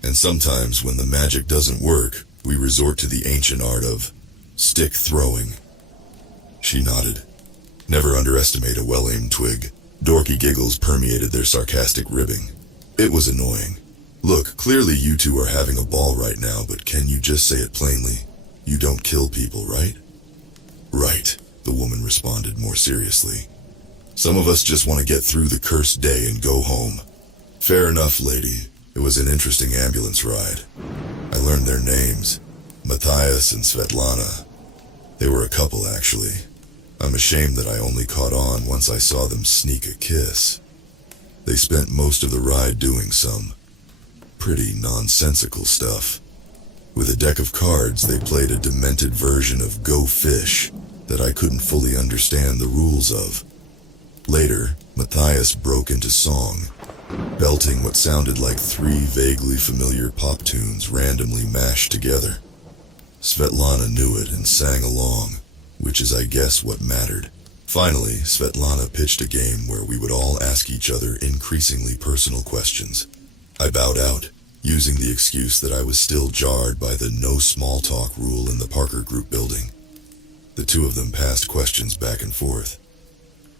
And sometimes when the magic doesn't work, we resort to the ancient art of stick throwing." She nodded. Never underestimate a well-aimed twig. Dorky giggles permeated their sarcastic ribbing. It was annoying. "Look, clearly you two are having a ball right now, but can you just say it plainly? You don't kill people, right?" "Right," the woman responded more seriously. "Some of us just want to get through the cursed day and go home." "Fair enough, lady. It was an interesting ambulance ride. I learned their names, Matthias and Svetlana. They were a couple, actually. I'm ashamed that I only caught on once I saw them sneak a kiss. They spent most of the ride doing some pretty nonsensical stuff. With a deck of cards, they played a demented version of Go Fish that I couldn't fully understand the rules of. Later, Matthias broke into song, belting what sounded like 3 vaguely familiar pop tunes randomly mashed together. Svetlana knew it and sang along, which is I guess what mattered. Finally, Svetlana pitched a game where we would all ask each other increasingly personal questions. I bowed out, using the excuse that I was still jarred by the no small talk rule in the Parker Group building. The two of them passed questions back and forth.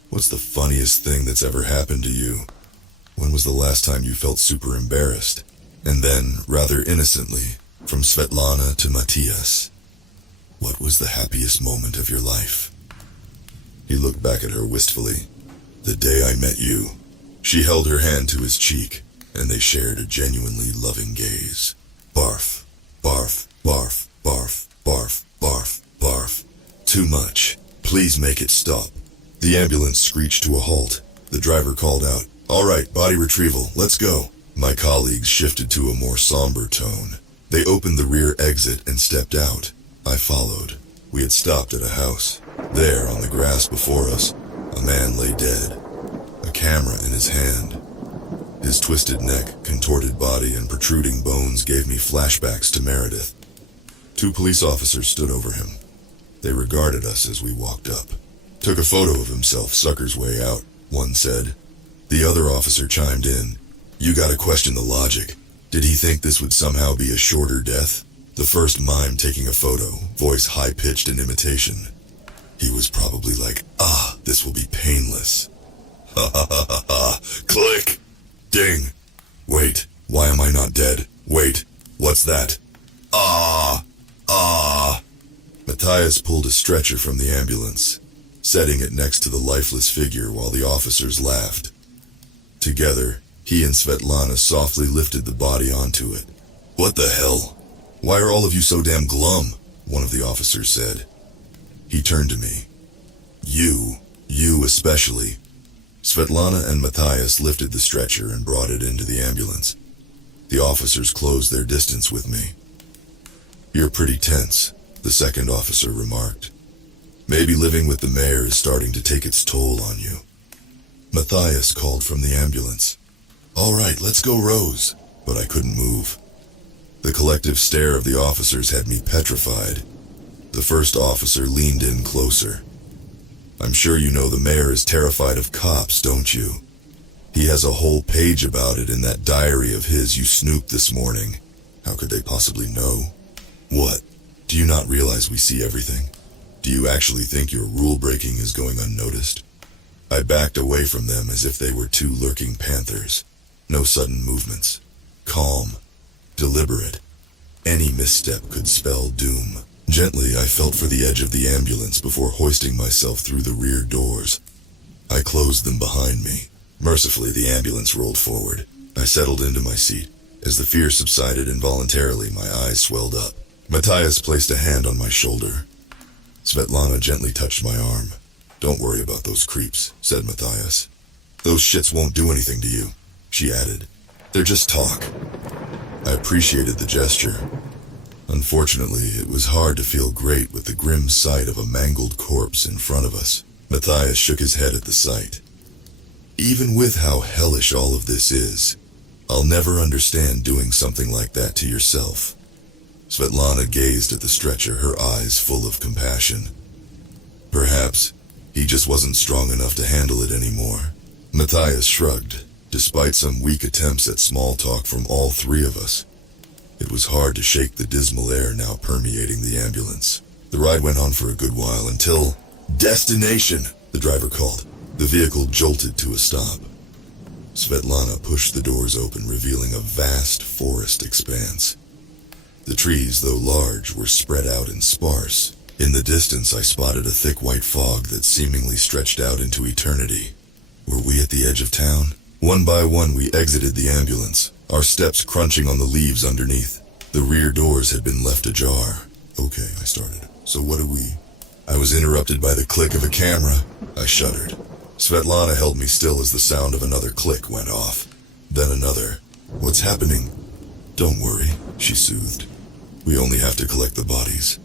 What's the funniest thing that's ever happened to you? When was the last time you felt super embarrassed? And then, rather innocently, from Svetlana to Matthias, what was the happiest moment of your life? He looked back at her wistfully. The day I met you. She held her hand to his cheek, and they shared a genuinely loving gaze. Barf, barf, barf, barf, barf, barf, barf. Too much. Please make it stop. The ambulance screeched to a halt. The driver called out, "All right, body retrieval, let's go." My colleagues shifted to a more somber tone. They opened the rear exit and stepped out. I followed. We had stopped at a house. There, on the grass before us, a man lay dead, a camera in his hand. His twisted neck, contorted body, and protruding bones gave me flashbacks to Meredith. 2 police officers stood over him. They regarded us as we walked up. "Took a photo of himself, sucker's way out," one said. The other officer chimed in. "You gotta question the logic. Did he think this would somehow be a shorter death?" The first mime taking a photo, voice high-pitched in imitation. He was probably like, this will be painless. Ha ha ha ha ha. Click! Ding! Wait, why am I not dead? Wait, what's that? Matthias pulled a stretcher from the ambulance, setting it next to the lifeless figure while the officers laughed. Together, he and Svetlana softly lifted the body onto it. "What the hell? Why are all of you so damn glum?" one of the officers said. He turned to me. You especially." Svetlana and Matthias lifted the stretcher and brought it into the ambulance. The officers closed their distance with me. "You're pretty tense," the second officer remarked. "Maybe living with the mayor is starting to take its toll on you." Matthias called from the ambulance. "All right, let's go, Rose." But I couldn't move. The collective stare of the officers had me petrified. The first officer leaned in closer. "I'm sure you know the mayor is terrified of cops, don't you? He has a whole page about it in that diary of his you snooped this morning. How could they possibly know?" "What? Do you not realize we see everything? Do you actually think your rule-breaking is going unnoticed?" I backed away from them as if they were 2 lurking panthers. No sudden movements. Calm. Deliberate. Any misstep could spell doom. Gently, I felt for the edge of the ambulance before hoisting myself through the rear doors. I closed them behind me. Mercifully, the ambulance rolled forward. I settled into my seat. As the fear subsided involuntarily, my eyes swelled up. Matthias placed a hand on my shoulder. Svetlana gently touched my arm. "Don't worry about those creeps," said Matthias. "Those shits won't do anything to you," she added. "They're just talk." I appreciated the gesture. Unfortunately, it was hard to feel great with the grim sight of a mangled corpse in front of us. Matthias shook his head at the sight. "Even with how hellish all of this is, I'll never understand doing something like that to yourself." Svetlana gazed at the stretcher, her eyes full of compassion. "Perhaps he just wasn't strong enough to handle it anymore." Matthias shrugged, despite some weak attempts at small talk from all 3 of us. It was hard to shake the dismal air now permeating the ambulance. The ride went on for a good while until... "Destination!" the driver called. The vehicle jolted to a stop. Svetlana pushed the doors open, revealing a vast forest expanse. The trees, though large, were spread out and sparse. In the distance, I spotted a thick white fog that seemingly stretched out into eternity. Were we at the edge of town? One by one, we exited the ambulance, our steps crunching on the leaves underneath. The rear doors had been left ajar. "Okay," I started. "So what do we—" I was interrupted by the click of a camera. I shuddered. Svetlana held me still as the sound of another click went off. Then another. "What's happening?" "Don't worry," she soothed. We only have to collect the bodies.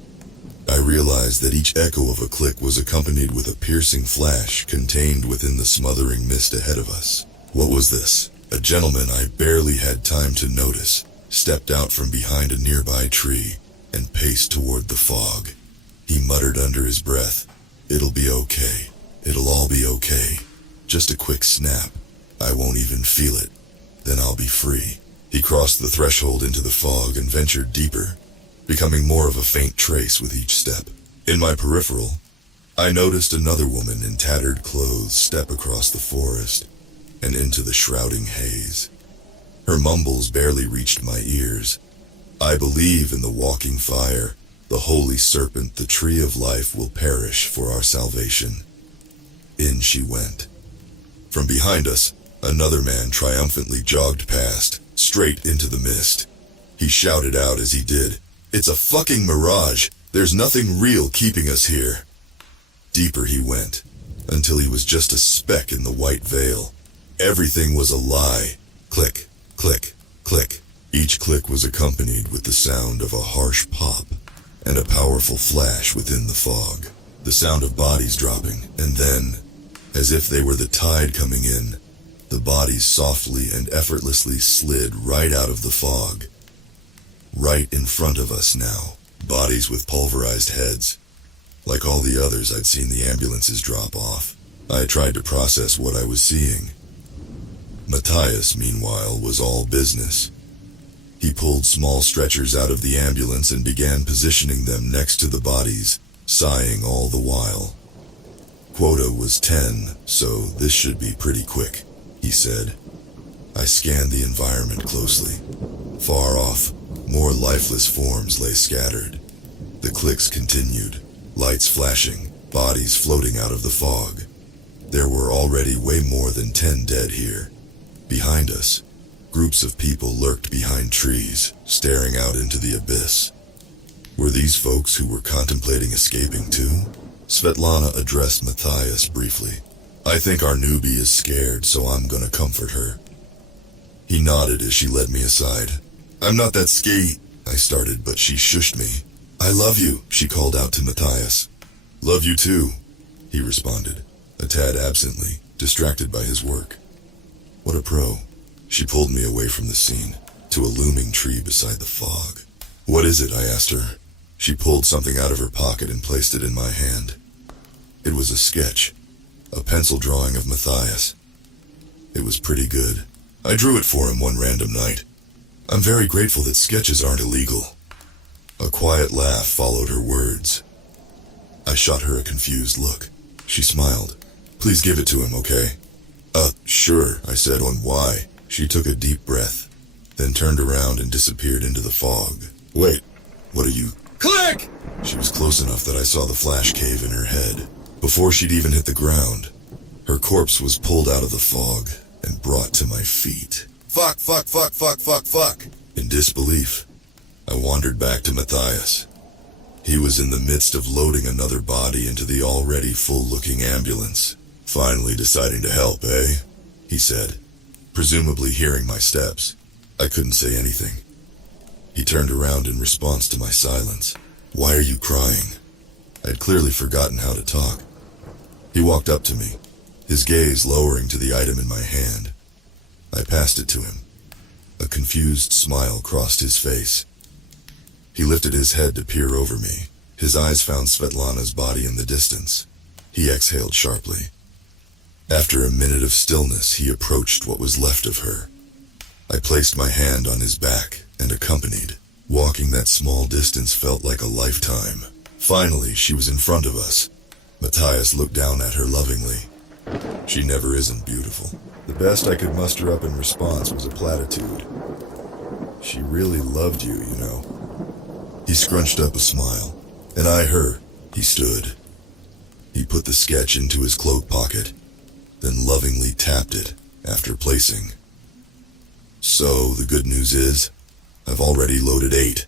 I realized that each echo of a click was accompanied with a piercing flash contained within the smothering mist ahead of us. What was this? A gentleman I barely had time to notice stepped out from behind a nearby tree and paced toward the fog. He muttered under his breath, "It'll be okay. It'll all be okay. Just a quick snap. I won't even feel it. Then I'll be free." He crossed the threshold into the fog and ventured deeper, becoming more of a faint trace with each step. In my peripheral, I noticed another woman in tattered clothes step across the forest and into the shrouding haze. Her mumbles barely reached my ears. "I believe in the walking fire, the holy serpent, the tree of life will perish for our salvation." In she went. From behind us, another man triumphantly jogged past, straight into the mist. He shouted out as he did, "It's a fucking mirage. There's nothing real keeping us here." Deeper he went, until he was just a speck in the white veil. Everything was a lie. Click, click, click. Each click was accompanied with the sound of a harsh pop and a powerful flash within the fog. The sound of bodies dropping, and then, as if they were the tide coming in, the bodies softly and effortlessly slid right out of the fog. Right in front of us now, bodies with pulverized heads. Like all the others I'd seen the ambulances drop off, I tried to process what I was seeing. Matthias, meanwhile, was all business. He pulled small stretchers out of the ambulance and began positioning them next to the bodies, sighing all the while. "Quota was 10, so this should be pretty quick," he said. I scanned the environment closely. Far off, more lifeless forms lay scattered. The clicks continued, lights flashing, bodies floating out of the fog. There were already way more than 10 dead here. Behind us, groups of people lurked behind trees, staring out into the abyss. Were these folks who were contemplating escaping too? Svetlana addressed Matthias briefly. "I think our newbie is scared, so I'm gonna comfort her." He nodded as she led me aside. "I'm not that scared," I started, but she shushed me. "I love you," she called out to Matthias. "Love you too," he responded, a tad absently, distracted by his work. What a pro. She pulled me away from the scene, to a looming tree beside the fog. "What is it?" I asked her. She pulled something out of her pocket and placed it in my hand. It was a sketch, a pencil drawing of Matthias. It was pretty good. I drew it for him one random night. I'm very grateful that sketches aren't illegal. A quiet laugh followed her words. I shot her a confused look. She smiled. "Please give it to him, okay?" Sure, I said on why. She took a deep breath, then turned around and disappeared into the fog. "Wait, what are you—" Click! She was close enough that I saw the flash cave in her head. Before she'd even hit the ground, her corpse was pulled out of the fog and brought to my feet. Fuck, fuck, fuck, fuck, fuck, fuck. In disbelief, I wandered back to Matthias. He was in the midst of loading another body into the already full-looking ambulance. "Finally deciding to help, eh?" he said, presumably hearing my steps. I couldn't say anything. He turned around in response to my silence. "Why are you crying?" I'd clearly forgotten how to talk. He walked up to me, his gaze lowering to the item in my hand. I passed it to him. A confused smile crossed his face. He lifted his head to peer over me. His eyes found Svetlana's body in the distance. He exhaled sharply. After a minute of stillness, he approached what was left of her. I placed my hand on his back and accompanied. Walking that small distance felt like a lifetime. Finally, she was in front of us. Matthias looked down at her lovingly. "She never isn't beautiful." The best I could muster up in response was a platitude. "She really loved you, you know." He scrunched up a smile, and I her. He stood. He put the sketch into his cloak pocket, then lovingly tapped it after placing. "So, the good news is, I've already loaded 8.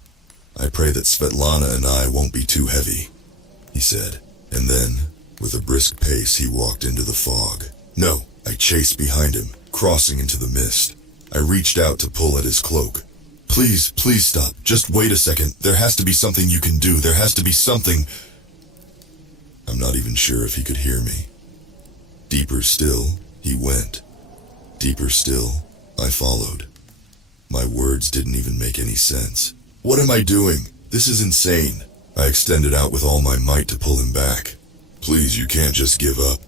I pray that Svetlana and I won't be too heavy," he said. And then, with a brisk pace, he walked into the fog. No, I chased behind him, crossing into the mist. I reached out to pull at his cloak, Please, please stop. Just wait a second. There has to be something you can do. There has to be something. I'm not even sure if he could hear me. Deeper still, he went. Deeper still, I followed. My words didn't even make any sense. What am I doing? This is insane. I extended out with all my might to pull him back. Please, you can't just give up.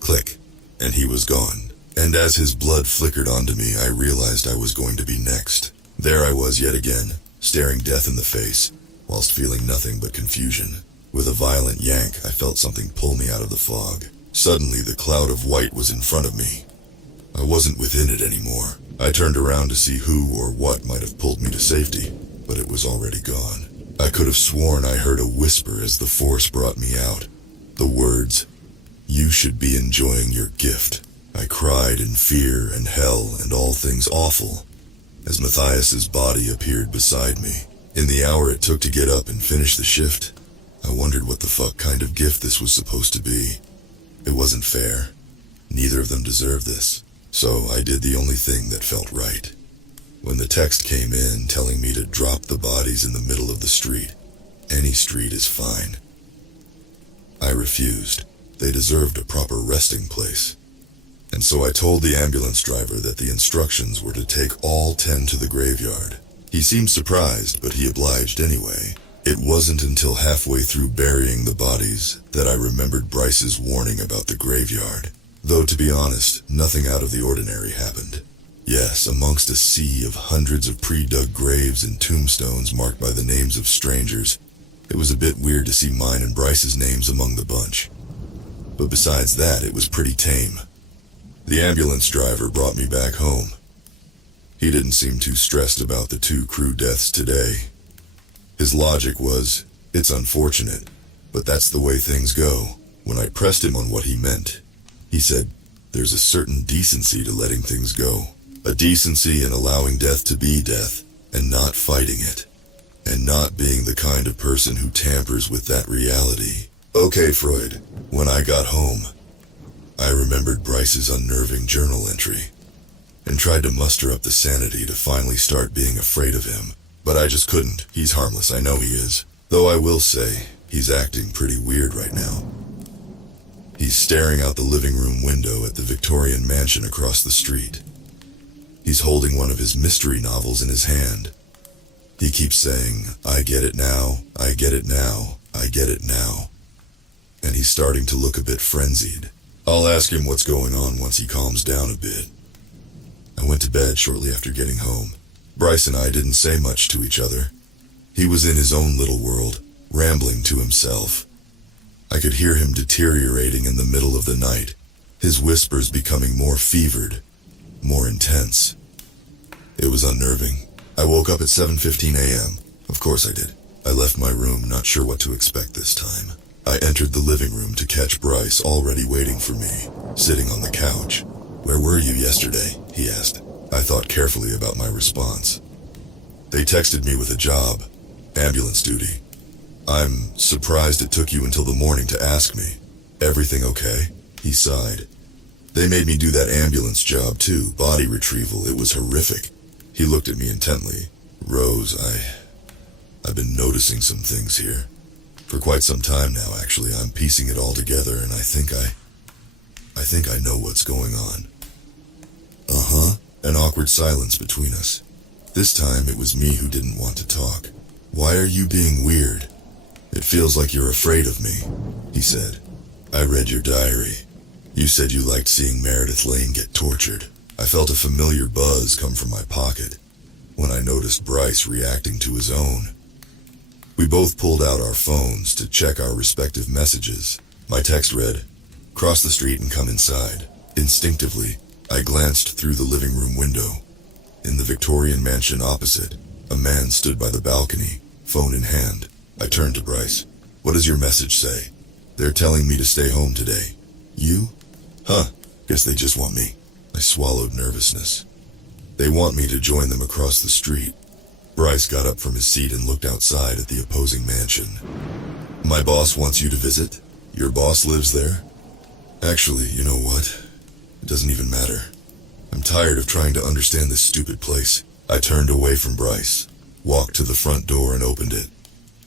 Click. And he was gone. And as his blood flickered onto me, I realized I was going to be next. There I was yet again, staring death in the face, whilst feeling nothing but confusion. With a violent yank, I felt something pull me out of the fog. Suddenly, the cloud of white was in front of me. I wasn't within it anymore. I turned around to see who or what might have pulled me to safety, but it was already gone. I could have sworn I heard a whisper as the force brought me out. The words, "You should be enjoying your gift." I cried in fear and hell and all things awful, as Matthias's body appeared beside me. In the hour it took to get up and finish the shift, I wondered what the fuck kind of gift this was supposed to be. It wasn't fair. Neither of them deserved this. So I did the only thing that felt right. When the text came in telling me to drop the bodies in the middle of the street, any street is fine, I refused. They deserved a proper resting place. And so I told the ambulance driver that the instructions were to take all 10 to the graveyard. He seemed surprised, but he obliged anyway. It wasn't until halfway through burying the bodies that I remembered Bryce's warning about the graveyard. Though, to be honest, nothing out of the ordinary happened. Yes, amongst a sea of hundreds of pre-dug graves and tombstones marked by the names of strangers, it was a bit weird to see mine and Bryce's names among the bunch. But besides that, it was pretty tame. The ambulance driver brought me back home. He didn't seem too stressed about the 2 crew deaths today. His logic was, it's unfortunate, but that's the way things go. When I pressed him on what he meant, he said, there's a certain decency to letting things go. A decency in allowing death to be death, and not fighting it. And not being the kind of person who tampers with that reality. Okay, Freud. When I got home, I remembered Bryce's unnerving journal entry, and tried to muster up the sanity to finally start being afraid of him. But I just couldn't. He's harmless, I know he is. Though I will say, he's acting pretty weird right now. He's staring out the living room window at the Victorian mansion across the street. He's holding one of his mystery novels in his hand. He keeps saying, I get it now, I get it now, I get it now. And he's starting to look a bit frenzied. I'll ask him what's going on once he calms down a bit. I went to bed shortly after getting home. Bryce and I didn't say much to each other. He was in his own little world, rambling to himself. I could hear him deteriorating in the middle of the night, his whispers becoming more fevered, more intense. It was unnerving. I woke up at 7:15 a.m. Of course I did. I left my room, not sure what to expect this time. I entered the living room to catch Bryce already waiting for me, sitting on the couch. Where were you yesterday? He asked. I thought carefully about my response. They texted me with a job, ambulance duty. I'm surprised it took you until the morning to ask me. Everything okay? He sighed. They made me do that ambulance job too, body retrieval. It was horrific. He looked at me intently. Rose, I've been noticing some things here. For quite some time now, actually. I'm piecing it all together, and I think I know what's going on. Uh-huh. An awkward silence between us. This time it was me who didn't want to talk. Why are you being weird? It feels like you're afraid of me, he said. I read your diary. You said you liked seeing Meredith Lane get tortured. I felt a familiar buzz come from my pocket when I noticed Bryce reacting to his own. We both pulled out our phones to check our respective messages. My text read, "Cross the street and come inside." Instinctively, I glanced through the living room window. In the Victorian mansion opposite, a man stood by the balcony, phone in hand. I turned to Bryce. What does your message say? They're telling me to stay home today. You? Huh, guess they just want me. I swallowed nervousness. They want me to join them across the street. Bryce got up from his seat and looked outside at the opposing mansion. My boss wants you to visit? Your boss lives there? Actually, you know what? It doesn't even matter. I'm tired of trying to understand this stupid place. I turned away from Bryce, walked to the front door and opened it.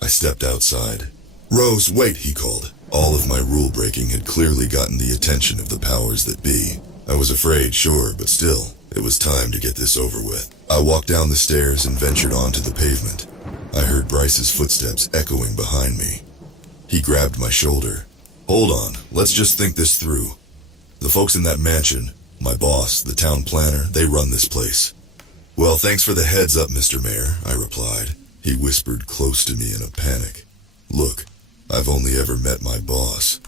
I stepped outside. "Rose, wait," he called. All of my rule-breaking had clearly gotten the attention of the powers that be. I was afraid, sure, but still, it was time to get this over with. I walked down the stairs and ventured onto the pavement. I heard Bryce's footsteps echoing behind me. He grabbed my shoulder. "Hold on, let's just think this through. The folks in that mansion, my boss, the town planner, they run this place." "Well, thanks for the heads up, Mr. Mayor," I replied. He whispered close to me in a panic. "Look, I've only ever met my boss.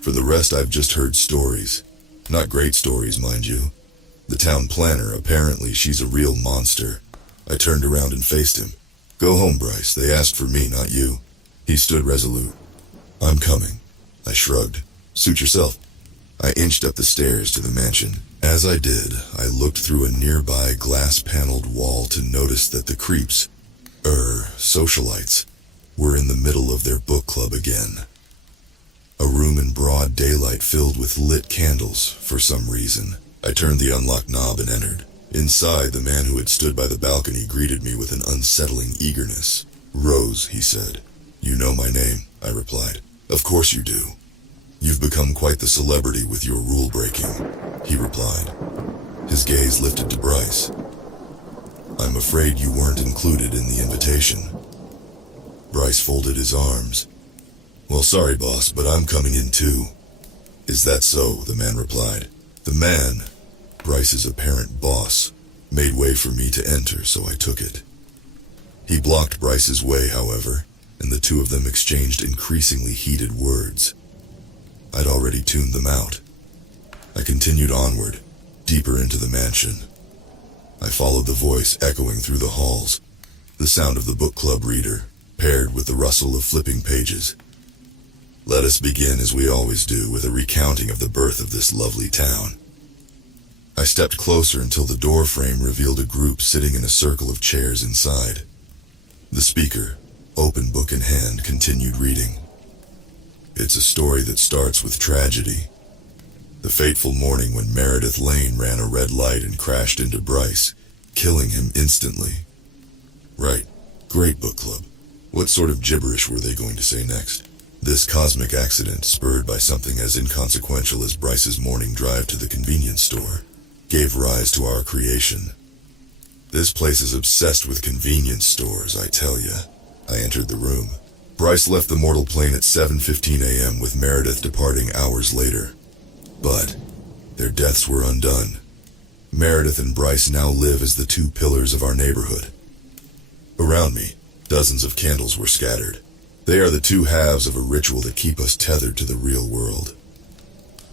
For the rest, I've just heard stories. Not great stories, mind you. The town planner, apparently she's a real monster." I turned around and faced him. "Go home, Bryce. They asked for me, not you." He stood resolute. "I'm coming." I shrugged. "Suit yourself." I inched up the stairs to the mansion. As I did, I looked through a nearby glass-paneled wall to notice that the creeps, socialites, were in the middle of their book club again. A room in broad daylight filled with lit candles, for some reason. I turned the unlocked knob and entered. Inside, the man who had stood by the balcony greeted me with an unsettling eagerness. "Rose," he said. "You know my name," I replied. "Of course you do. You've become quite the celebrity with your rule-breaking," he replied. His gaze lifted to Bryce. "I'm afraid you weren't included in the invitation." Bryce folded his arms. "Well, sorry, boss, but I'm coming in too." "Is that so?" the man replied. The man, Bryce's apparent boss, made way for me to enter, so I took it. He blocked Bryce's way, however, and the two of them exchanged increasingly heated words. I'd already tuned them out. I continued onward, deeper into the mansion. I followed the voice echoing through the halls, the sound of the book club reader, paired with the rustle of flipping pages. Let us begin, as we always do, with a recounting of the birth of this lovely town. I stepped closer until the door frame revealed a group sitting in a circle of chairs inside. The speaker, open book in hand, continued reading. It's a story that starts with tragedy. The fateful morning when Meredith Lane ran a red light and crashed into Bryce, killing him instantly. Right. Great book club. What sort of gibberish were they going to say next? This cosmic accident, spurred by something as inconsequential as Bryce's morning drive to the convenience store, gave rise to our creation. This place is obsessed with convenience stores, I tell ya. I entered the room. Bryce left the mortal plane at 7:15 a.m. with Meredith departing hours later. But their deaths were undone. Meredith and Bryce now live as the two pillars of our neighborhood. Around me, dozens of candles were scattered. They are the two halves of a ritual that keep us tethered to the real world.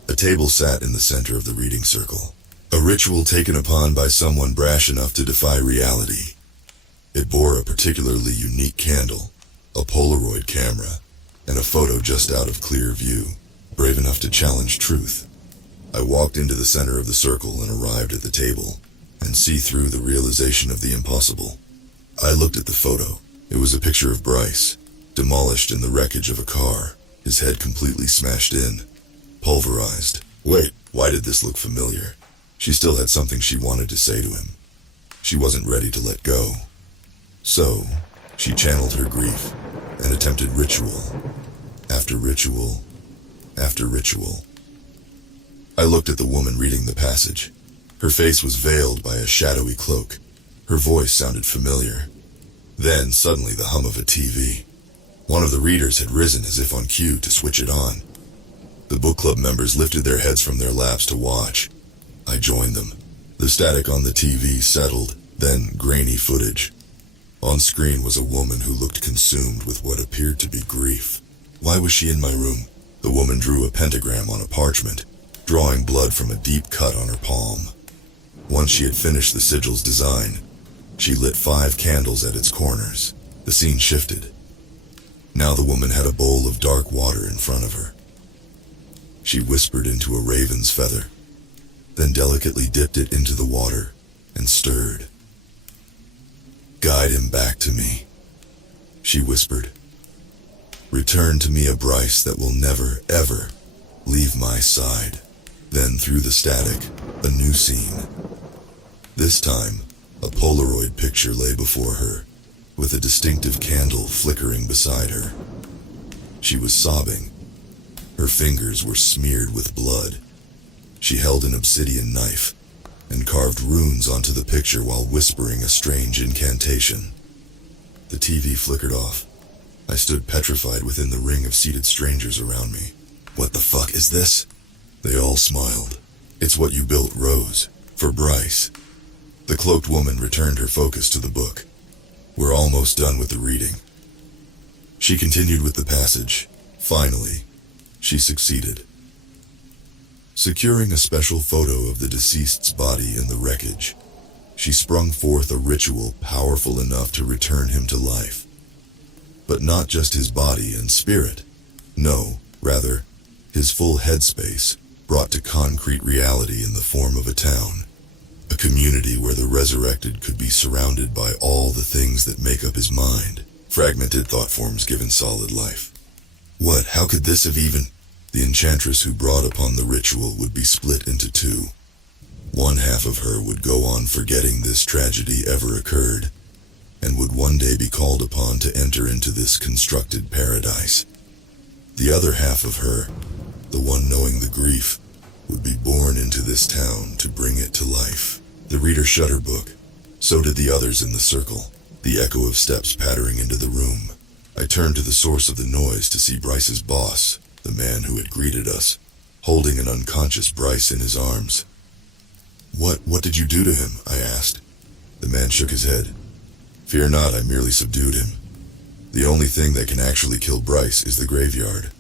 A table sat in the center of the reading circle. A ritual taken upon by someone brash enough to defy reality. It bore a particularly unique candle, a Polaroid camera, and a photo just out of clear view, brave enough to challenge truth. I walked into the center of the circle and arrived at the table, and see through the realization of the impossible. I looked at the photo. It was a picture of Bryce, demolished in the wreckage of a car, his head completely smashed in, pulverized. Wait, why did this look familiar? She still had something she wanted to say to him. She wasn't ready to let go. So, she channeled her grief and attempted ritual, after ritual, after ritual. I looked at the woman reading the passage. Her face was veiled by a shadowy cloak. Her voice sounded familiar. Then, suddenly, the hum of a TV. One of the readers had risen as if on cue to switch it on. The book club members lifted their heads from their laps to watch. I joined them. The static on the TV settled, then grainy footage. On screen was a woman who looked consumed with what appeared to be grief. Why was she in my room? The woman drew a pentagram on a parchment, drawing blood from a deep cut on her palm. Once she had finished the sigil's design, she lit 5 candles at its corners. The scene shifted. Now the woman had a bowl of dark water in front of her. She whispered into a raven's feather, then delicately dipped it into the water and stirred. Guide him back to me, she whispered. Return to me a Bryce that will never, ever leave my side. Then through the static, a new scene. This time, a A Polaroid picture lay before her, with a distinctive candle flickering beside her. She was sobbing. Her fingers were smeared with blood. She held an obsidian knife and carved runes onto the picture while whispering a strange incantation. The TV flickered off. I stood petrified within the ring of seated strangers around me. "What the fuck is this?" They all smiled. "It's what you built, Rose, for Bryce." The cloaked woman returned her focus to the book. "We're almost done with the reading." She continued with the passage. Finally, she succeeded. Securing a special photo of the deceased's body in the wreckage, she sprung forth a ritual powerful enough to return him to life. But not just his body and spirit. No, rather, his full headspace, brought to concrete reality in the form of a town. A community where the resurrected could be surrounded by all the things that make up his mind. Fragmented thought forms given solid life. What? How could this have even... The enchantress who brought upon the ritual would be split into two. One half of her would go on forgetting this tragedy ever occurred, and would one day be called upon to enter into this constructed paradise. The other half of her, the one knowing the grief, would be born into this town to bring it to life. The reader shut her book. So did the others in the circle, the echo of steps pattering into the room. I turned to the source of the noise to see Bryce's boss, the man who had greeted us, holding an unconscious Bryce in his arms. What did you do to him?" I asked. The man shook his head. "Fear not, I merely subdued him. The only thing that can actually kill Bryce is the graveyard."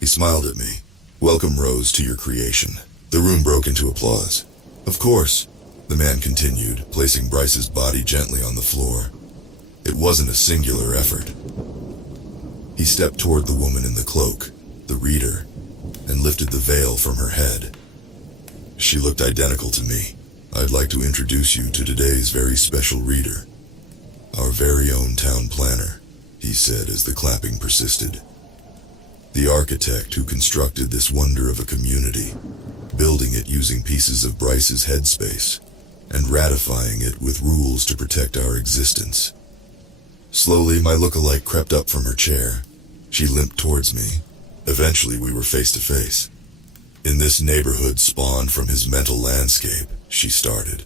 He smiled at me. "Welcome, Rose, to your creation." The room broke into applause. "Of course," the man continued, placing Bryce's body gently on the floor. "It wasn't a singular effort." He stepped toward the woman in the cloak, the reader, and lifted the veil from her head. She looked identical to me. "I'd like to introduce you to today's very special reader. Our very own town planner," he said as the clapping persisted. "The architect who constructed this wonder of a community, building it using pieces of Bryce's headspace, and ratifying it with rules to protect our existence." Slowly, my look-alike crept up from her chair. She limped towards me. Eventually, we were face to face. "In this neighborhood spawned from his mental landscape," she started.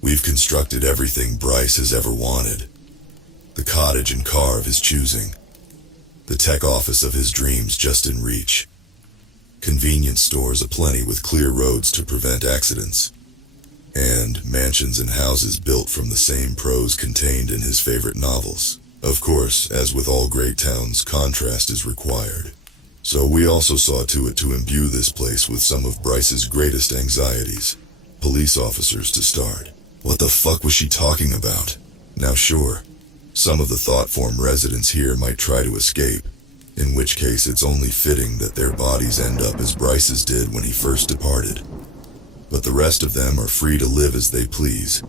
"We've constructed everything Bryce has ever wanted. The cottage and car of his choosing. The tech office of his dreams just in reach. Convenience stores aplenty with clear roads to prevent accidents. And mansions and houses built from the same prose contained in his favorite novels. Of course, as with all great towns, contrast is required. So we also saw to it to imbue this place with some of Bryce's greatest anxieties. Police officers to start." What the fuck was she talking about? Now sure, some of the thought-form residents here might try to escape, in which case it's only fitting that their bodies end up as Bryce's did when he first departed. But the rest of them are free to live as they please.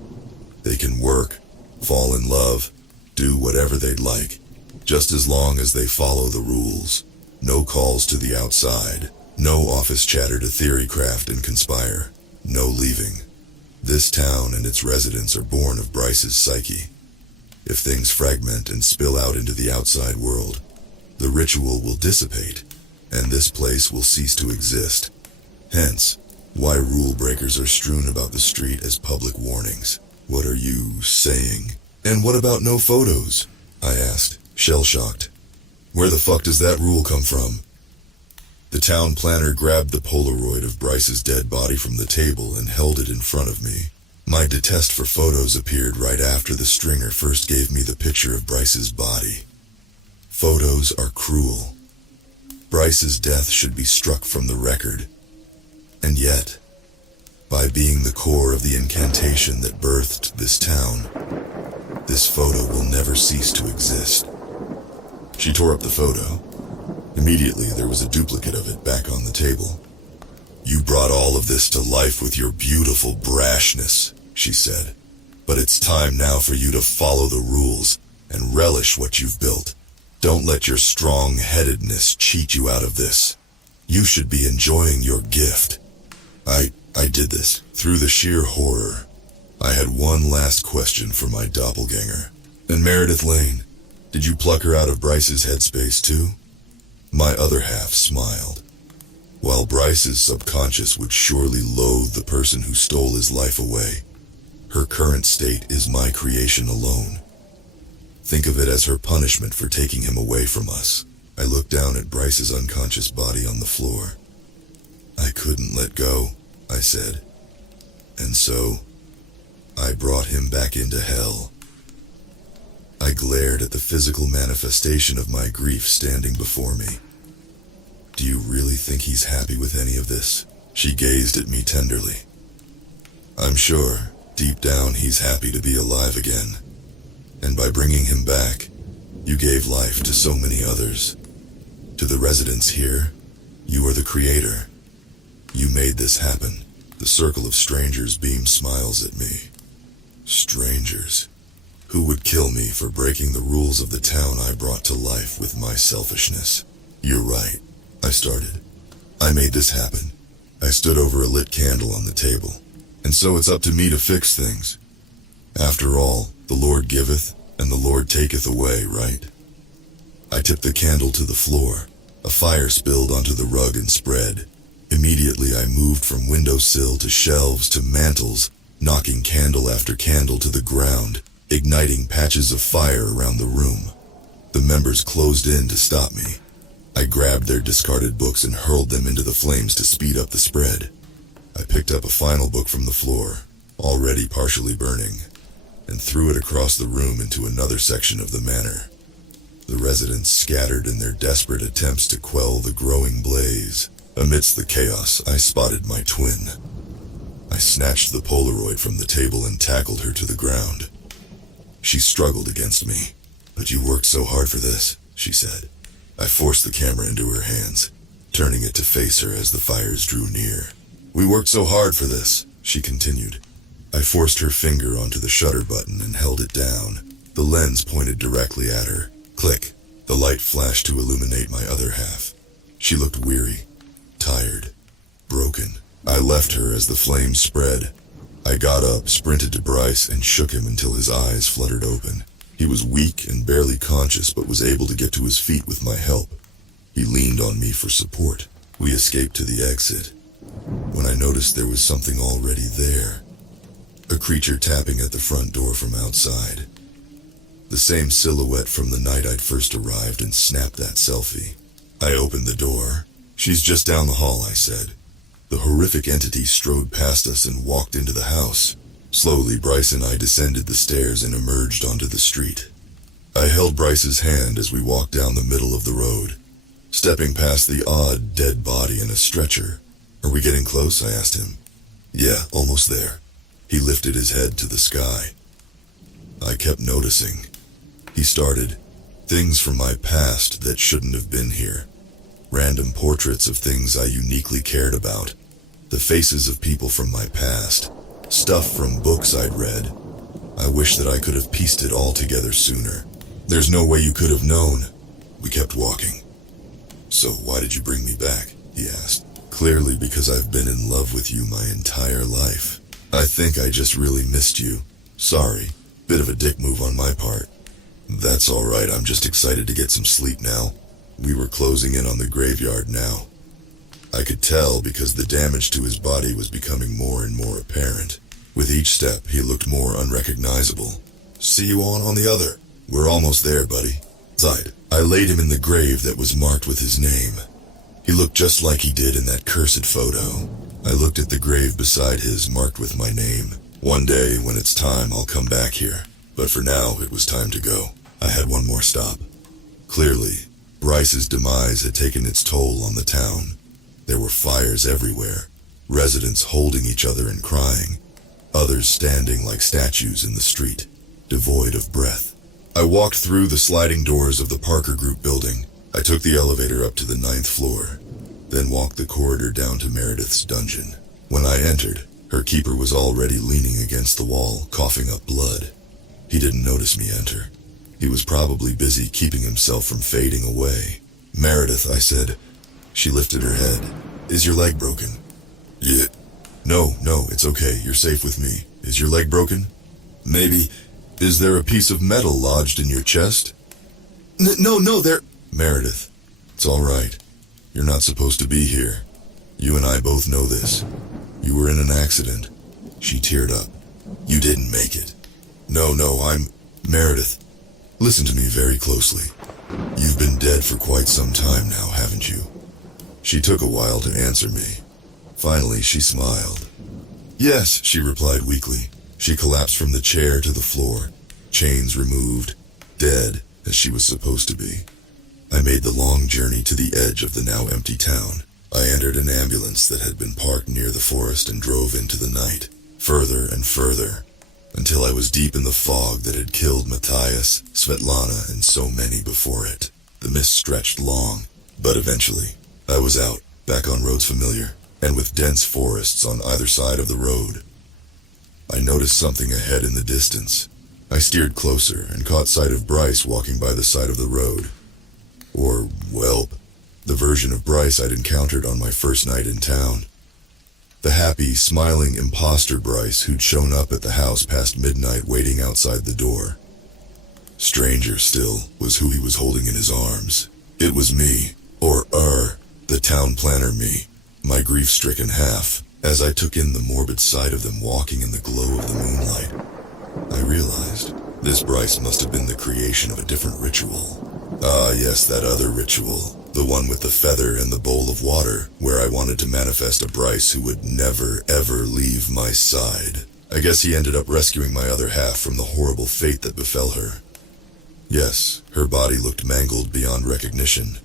They can work, fall in love, do whatever they'd like, just as long as they follow the rules. No calls to the outside, no office chatter to theorycraft and conspire, no leaving. This town and its residents are born of Bryce's psyche. If things fragment and spill out into the outside world, the ritual will dissipate, and this place will cease to exist. Hence, why rule breakers are strewn about the street as public warnings. What are you saying? And what about no photos? I asked, shell-shocked. Where the fuck does that rule come from? The town planner grabbed the Polaroid of Bryce's dead body from the table and held it in front of me. My detest for photos appeared right after the stringer first gave me the picture of Bryce's body. Photos are cruel. Bryce's death should be struck from the record. And yet, by being the core of the incantation that birthed this town, this photo will never cease to exist. She tore up the photo. Immediately, there was a duplicate of it back on the table. You brought all of this to life with your beautiful brashness, she said. But it's time now for you to follow the rules and relish what you've built. Don't let your strong-headedness cheat you out of this. You should be enjoying your gift. I did this through the sheer horror. I had one last question for my doppelganger. And Meredith Lane, did you pluck her out of Bryce's headspace too? My other half smiled. While Bryce's subconscious would surely loathe the person who stole his life away, her current state is my creation alone. Think of it as her punishment for taking him away from us. I looked down at Bryce's unconscious body on the floor. I couldn't let go, I said. And so, I brought him back into hell. I glared at the physical manifestation of my grief standing before me. Do you really think he's happy with any of this? She gazed at me tenderly. I'm sure, deep down, he's happy to be alive again. And by bringing him back, you gave life to so many others. To the residents here, you are the creator. You made this happen. The circle of strangers beamed smiles at me. Strangers? Who would kill me for breaking the rules of the town I brought to life with my selfishness? You're right, I started. I made this happen. I stood over a lit candle on the table. And so it's up to me to fix things. After all, the Lord giveth, and the Lord taketh away, right? I tipped the candle to the floor. A fire spilled onto the rug and spread. Immediately I moved from windowsill to shelves to mantels, knocking candle after candle to the ground, igniting patches of fire around the room. The members closed in to stop me. I grabbed their discarded books and hurled them into the flames to speed up the spread. I picked up a final book from the floor, already partially burning, and threw it across the room into another section of the manor. The residents scattered in their desperate attempts to quell the growing blaze. Amidst the chaos, I spotted my twin. I snatched the Polaroid from the table and tackled her to the ground. She struggled against me. But you worked so hard for this, she said. I forced the camera into her hands, turning it to face her as the fires drew near. We worked so hard for this, she continued. I forced her finger onto the shutter button and held it down. The lens pointed directly at her. Click. The light flashed to illuminate my other half. She looked weary, tired, broken. I left her as the flames spread. I got up, sprinted to Bryce, and shook him until his eyes fluttered open. He was weak and barely conscious, but was able to get to his feet with my help. He leaned on me for support. We escaped to the exit, when I noticed there was something already there. A creature tapping at the front door from outside. The same silhouette from the night I'd first arrived and snapped that selfie. I opened the door. She's just down the hall, I said. The horrific entity strode past us and walked into the house. Slowly, Bryce and I descended the stairs and emerged onto the street. I held Bryce's hand as we walked down the middle of the road, stepping past the odd, dead body in a stretcher. Are we getting close? I asked him. Yeah, almost there. He lifted his head to the sky. I kept noticing. He started. Things from my past that shouldn't have been here. Random portraits of things I uniquely cared about. The faces of people from my past. Stuff from books I'd read. I wish that I could have pieced it all together sooner. There's no way you could have known. We kept walking. So why did you bring me back? He asked. Clearly because I've been in love with you my entire life. I think I just really missed you. Sorry. Bit of a dick move on my part. That's alright, I'm just excited to get some sleep now. We were closing in on the graveyard now. I could tell because the damage to his body was becoming more and more apparent. With each step, he looked more unrecognizable. See you on the other. We're almost there, buddy. Inside, I laid him in the grave that was marked with his name. He looked just like he did in that cursed photo. I looked at the grave beside his, marked with my name. One day, when it's time, I'll come back here. But for now, it was time to go. I had one more stop. Clearly, Bryce's demise had taken its toll on the town. There were fires everywhere, residents holding each other and crying, others standing like statues in the street, devoid of breath. I walked through the sliding doors of the Parker Group building. I took the elevator up to the 9th floor, then walked the corridor down to Meredith's dungeon. When I entered, her keeper was already leaning against the wall, coughing up blood. He didn't notice me enter. He was probably busy keeping himself from fading away. Meredith, I said. She lifted her head. Is your leg broken? Yeah. No, it's okay. You're safe with me. Is your leg broken? Maybe, is there a piece of metal lodged in your chest? No, there... Meredith, it's all right. You're not supposed to be here. You and I both know this. You were in an accident. She teared up. You didn't make it. No, I'm... Meredith, listen to me very closely. You've been dead for quite some time now, haven't you? She took a while to answer me. Finally, she smiled. Yes, she replied weakly. She collapsed from the chair to the floor, chains removed, dead as she was supposed to be. I made the long journey to the edge of the now empty town. I entered an ambulance that had been parked near the forest and drove into the night, further and further, until I was deep in the fog that had killed Matthias, Svetlana, and so many before it. The mist stretched long, but eventually, I was out, back on roads familiar, and with dense forests on either side of the road. I noticed something ahead in the distance. I steered closer and caught sight of Bryce walking by the side of the road. Or, Welp, the version of Bryce I'd encountered on my first night in town. The happy, smiling imposter Bryce who'd shown up at the house past midnight waiting outside the door. Stranger still was who he was holding in his arms. It was me, or the town planner me, my grief-stricken half, as I took in the morbid sight of them walking in the glow of the moonlight. I realized this Bryce must have been the creation of a different ritual. Ah, yes, that other ritual. The one with the feather and the bowl of water, where I wanted to manifest a Bryce who would never, ever leave my side. I guess he ended up rescuing my other half from the horrible fate that befell her. Yes, her body looked mangled beyond recognition,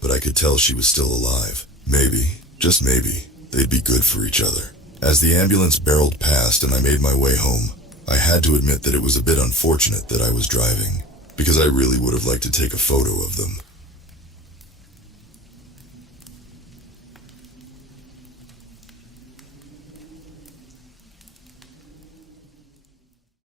but I could tell she was still alive. Maybe, just maybe, they'd be good for each other. As the ambulance barreled past and I made my way home, I had to admit that it was a bit unfortunate that I was driving, because I really would have liked to take a photo of them.